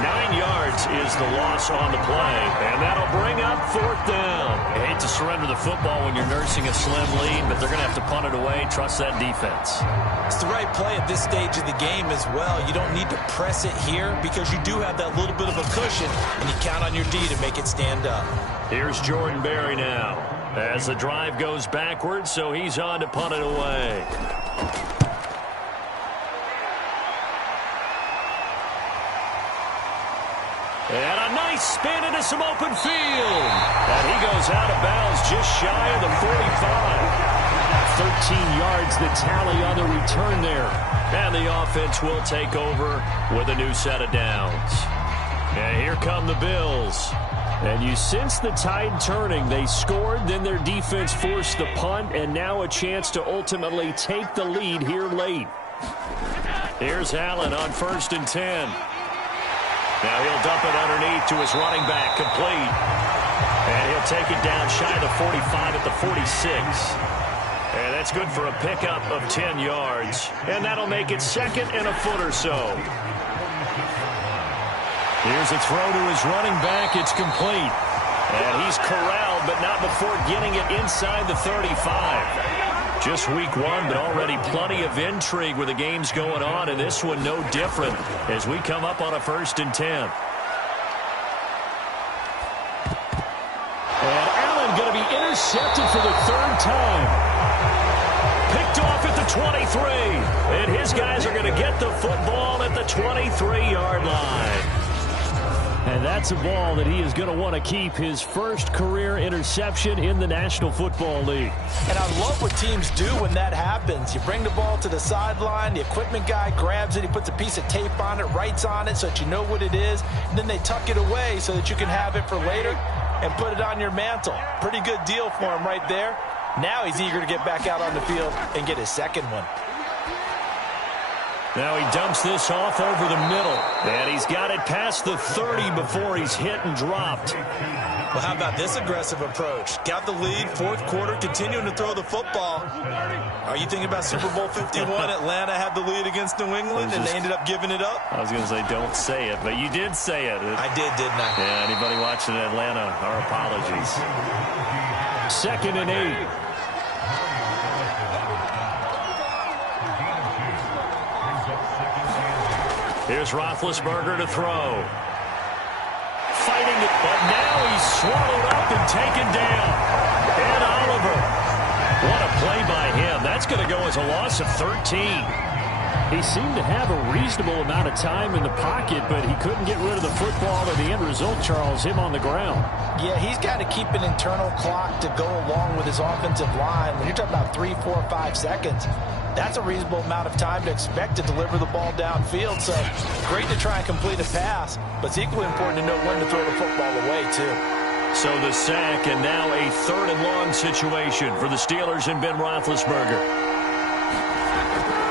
9 yards is the loss on the play, and that'll bring up 4th down. I hate to surrender the football when you're nursing a slim lead, but they're going to have to punt it away. Trust that defense. It's the right play at this stage of the game as well. You don't need to press it here because you do have that little bit of a cushion, and you count on your D to make it stand up. Here's Jordan Berry now as the drive goes backwards, so he's on to punt it away. And a nice spin into some open field. And he goes out of bounds just shy of the 45. 13 yards the tally on the return there. And the offense will take over with a new set of downs. And here come the Bills. And you sense the tide turning. They scored, then their defense forced the punt, and now a chance to ultimately take the lead here late. Here's Allen on 1st and 10. Now he'll dump it underneath to his running back, complete. And he'll take it down shy of the 45 at the 46. And that's good for a pickup of 10 yards. And that'll make it 2nd and a foot or so. Here's a throw to his running back. It's complete. And he's corralled, but not before getting it inside the 35. Just week 1, but already plenty of intrigue with the games going on, and this one no different as we come up on a 1st and 10. And Allen going to be intercepted for the 3rd time. Picked off at the 23. And his guys are going to get the football at the 23-yard line. And that's a ball that he is going to want to keep, his first career interception in the National Football League. And I love what teams do when that happens. You bring the ball to the sideline, the equipment guy grabs it, he puts a piece of tape on it, writes on it so that you know what it is, and then they tuck it away so that you can have it for later and put it on your mantle. Pretty good deal for him right there. Now he's eager to get back out on the field and get his 2nd one. Now he dumps this off over the middle. And he's got it past the 30 before he's hit and dropped. Well, how about this aggressive approach? Got the lead, 4th quarter, continuing to throw the football. Are you thinking about Super Bowl 51? Atlanta had the lead against New England, and they ended up giving it up? I was going to say, don't say it, but you did say it. I did, didn't I? Yeah, anybody watching Atlanta, our apologies. 2nd and 8. Here's Roethlisberger to throw. Fighting it, but now he's swallowed up and taken down. And Oliver. What a play by him. That's going to go as a loss of 13. He seemed to have a reasonable amount of time in the pocket, but he couldn't get rid of the football, and the end result, Charles, him on the ground. Yeah, he's got to keep an internal clock to go along with his offensive line. When you're talking about 3, 4, 5 seconds, that's a reasonable amount of time to expect to deliver the ball downfield. So great to try and complete a pass, but it's equally important to know when to throw the football away, too. So the sack, and now a 3rd and long situation for the Steelers and Ben Roethlisberger.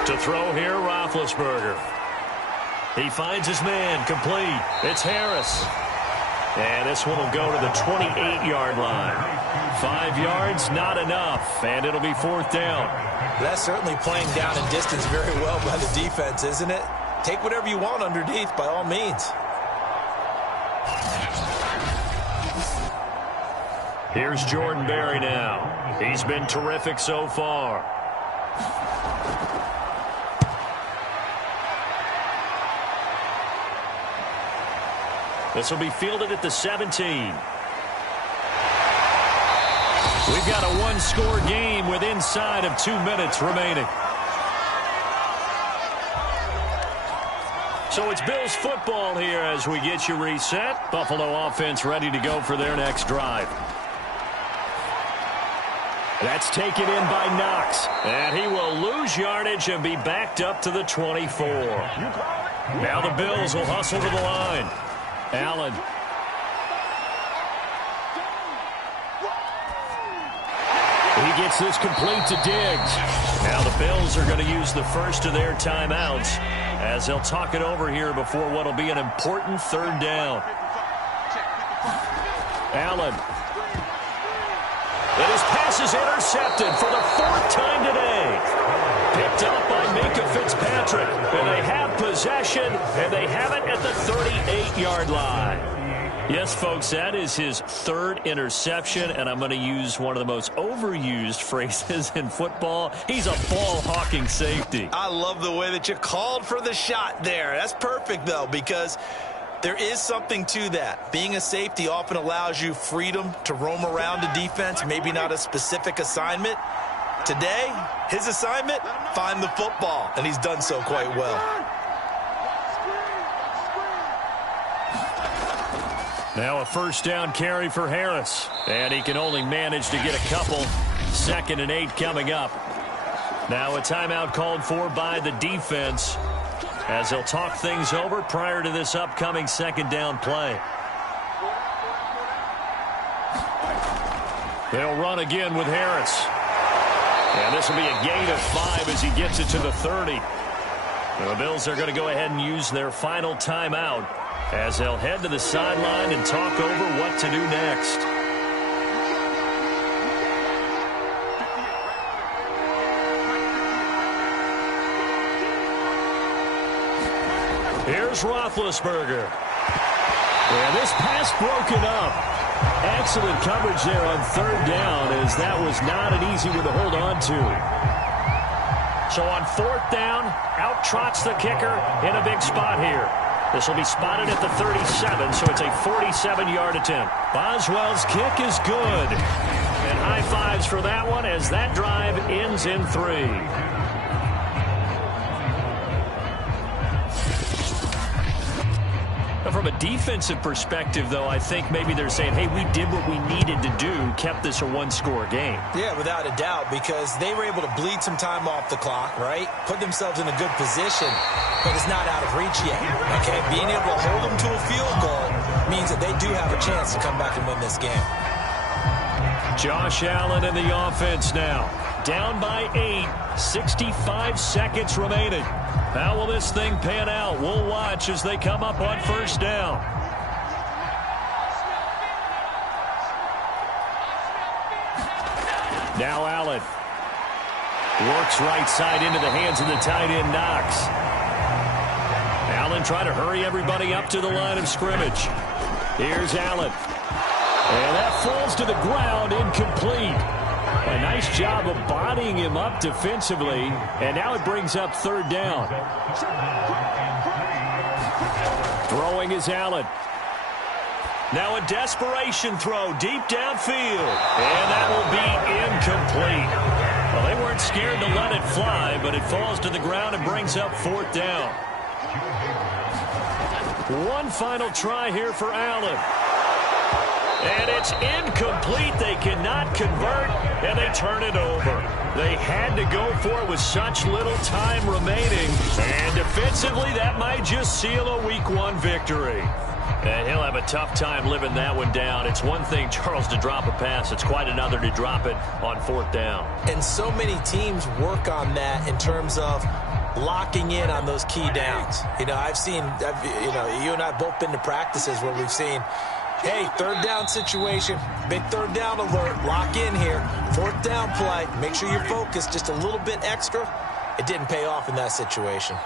To throw here, Roethlisberger. He finds his man, complete. It's Harris. And this one will go to the 28-yard line. 5 yards, not enough, and it'll be 4th down. That's certainly playing down in distance very well by the defense, isn't it? Take whatever you want underneath, by all means. Here's Jordan Berry now. He's been terrific so far. This will be fielded at the 17. We've got a one-score game with inside of 2 minutes remaining. So it's Bills football here as we get you reset. Buffalo offense ready to go for their next drive. That's taken in by Knox. And he will lose yardage and be backed up to the 24. Now the Bills will hustle to the line. Allen. He gets this complete to Diggs. Now the Bills are going to use the first of their timeouts as they'll talk it over here before what will be an important third down. Allen. And his pass is intercepted for the 4th time today. Picked up by Minka Fitzpatrick. And they have possession, and they have it at the 38-yard line. Yes, folks, that is his 3rd interception, and I'm going to use one of the most overused phrases in football. He's a ball-hawking safety. I love the way that you called for the shot there. That's perfect, though, because there is something to that. Being a safety often allows you freedom to roam around a defense, maybe not a specific assignment. Today, his assignment, find the football, and he's done so quite well. Now a first down carry for Harris. And he can only manage to get a couple. 2nd and 8 coming up. Now a timeout called for by the defense as they'll talk things over prior to this upcoming 2nd down play. They'll run again with Harris. And this will be a gain of 5 as he gets it to the 30. The Bills are going to go ahead and use their final timeout as they'll head to the sideline and talk over what to do next. Here's Roethlisberger. And this pass broken up. Excellent coverage there on 3rd down, as that was not an easy one to hold on to. So on 4th down, out trots the kicker in a big spot here. This will be spotted at the 37, so it's a 47-yard attempt. Boswell's kick is good. And high fives for that one as that drive ends in 3. From a defensive perspective, though, I think maybe they're saying, hey, we did what we needed to do, kept this a one-score game. Yeah, without a doubt, because they were able to bleed some time off the clock, right? Put themselves in a good position, but it's not out of reach yet, okay? Being able to hold them to a field goal means that they do have a chance to come back and win this game. Josh Allen in the offense now. Down by 8, 65 seconds remaining. How will this thing pan out? We'll watch as they come up on 1st down. Now Allen. Works right side into the hands of the tight end Knox. Allen trying to hurry everybody up to the line of scrimmage. Here's Allen. And that falls to the ground, incomplete. A nice job of bodying him up defensively, and now it brings up 3rd down. Throwing is Allen. Now a desperation throw deep downfield, and that will be incomplete. Well, they weren't scared to let it fly, but it falls to the ground and brings up 4th down. One final try here for Allen. And it's incomplete. They cannot convert, and they turn it over. They had to go for it with such little time remaining. And defensively, that might just seal a Week 1 victory. And he'll have a tough time living that one down. It's one thing, Charles, to drop a pass. It's quite another to drop it on 4th down. And so many teams work on that in terms of locking in on those key downs. You know, you and I have both been to practices where we've seen, hey, 3rd down situation, big 3rd down alert, lock in here, 4th down play, make sure you're focused just a little bit extra. It didn't pay off in that situation.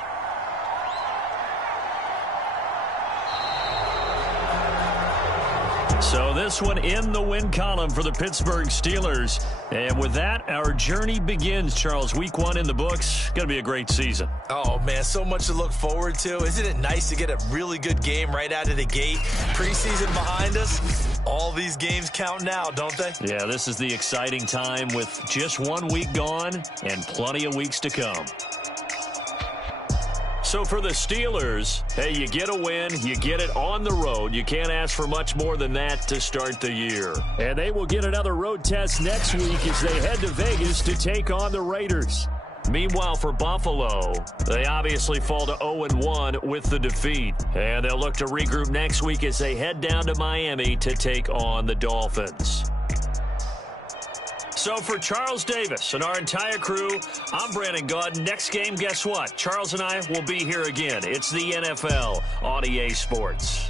So this one in the win column for the Pittsburgh Steelers. And with that, our journey begins, Charles. Week 1 in the books. Going to be a great season. Oh, man, so much to look forward to. Isn't it nice to get a really good game right out of the gate? Preseason behind us. All these games count now, don't they? Yeah, this is the exciting time with just 1 week gone and plenty of weeks to come. So for the Steelers, hey, you get a win, you get it on the road. You can't ask for much more than that to start the year. And they will get another road test next week as they head to Vegas to take on the Raiders. Meanwhile, for Buffalo, they obviously fall to 0-1 with the defeat. And they'll look to regroup next week as they head down to Miami to take on the Dolphins. So for Charles Davis and our entire crew, I'm Brandon Gaudin. Next game, guess what? Charles and I will be here again. It's the NFL on EA Sports.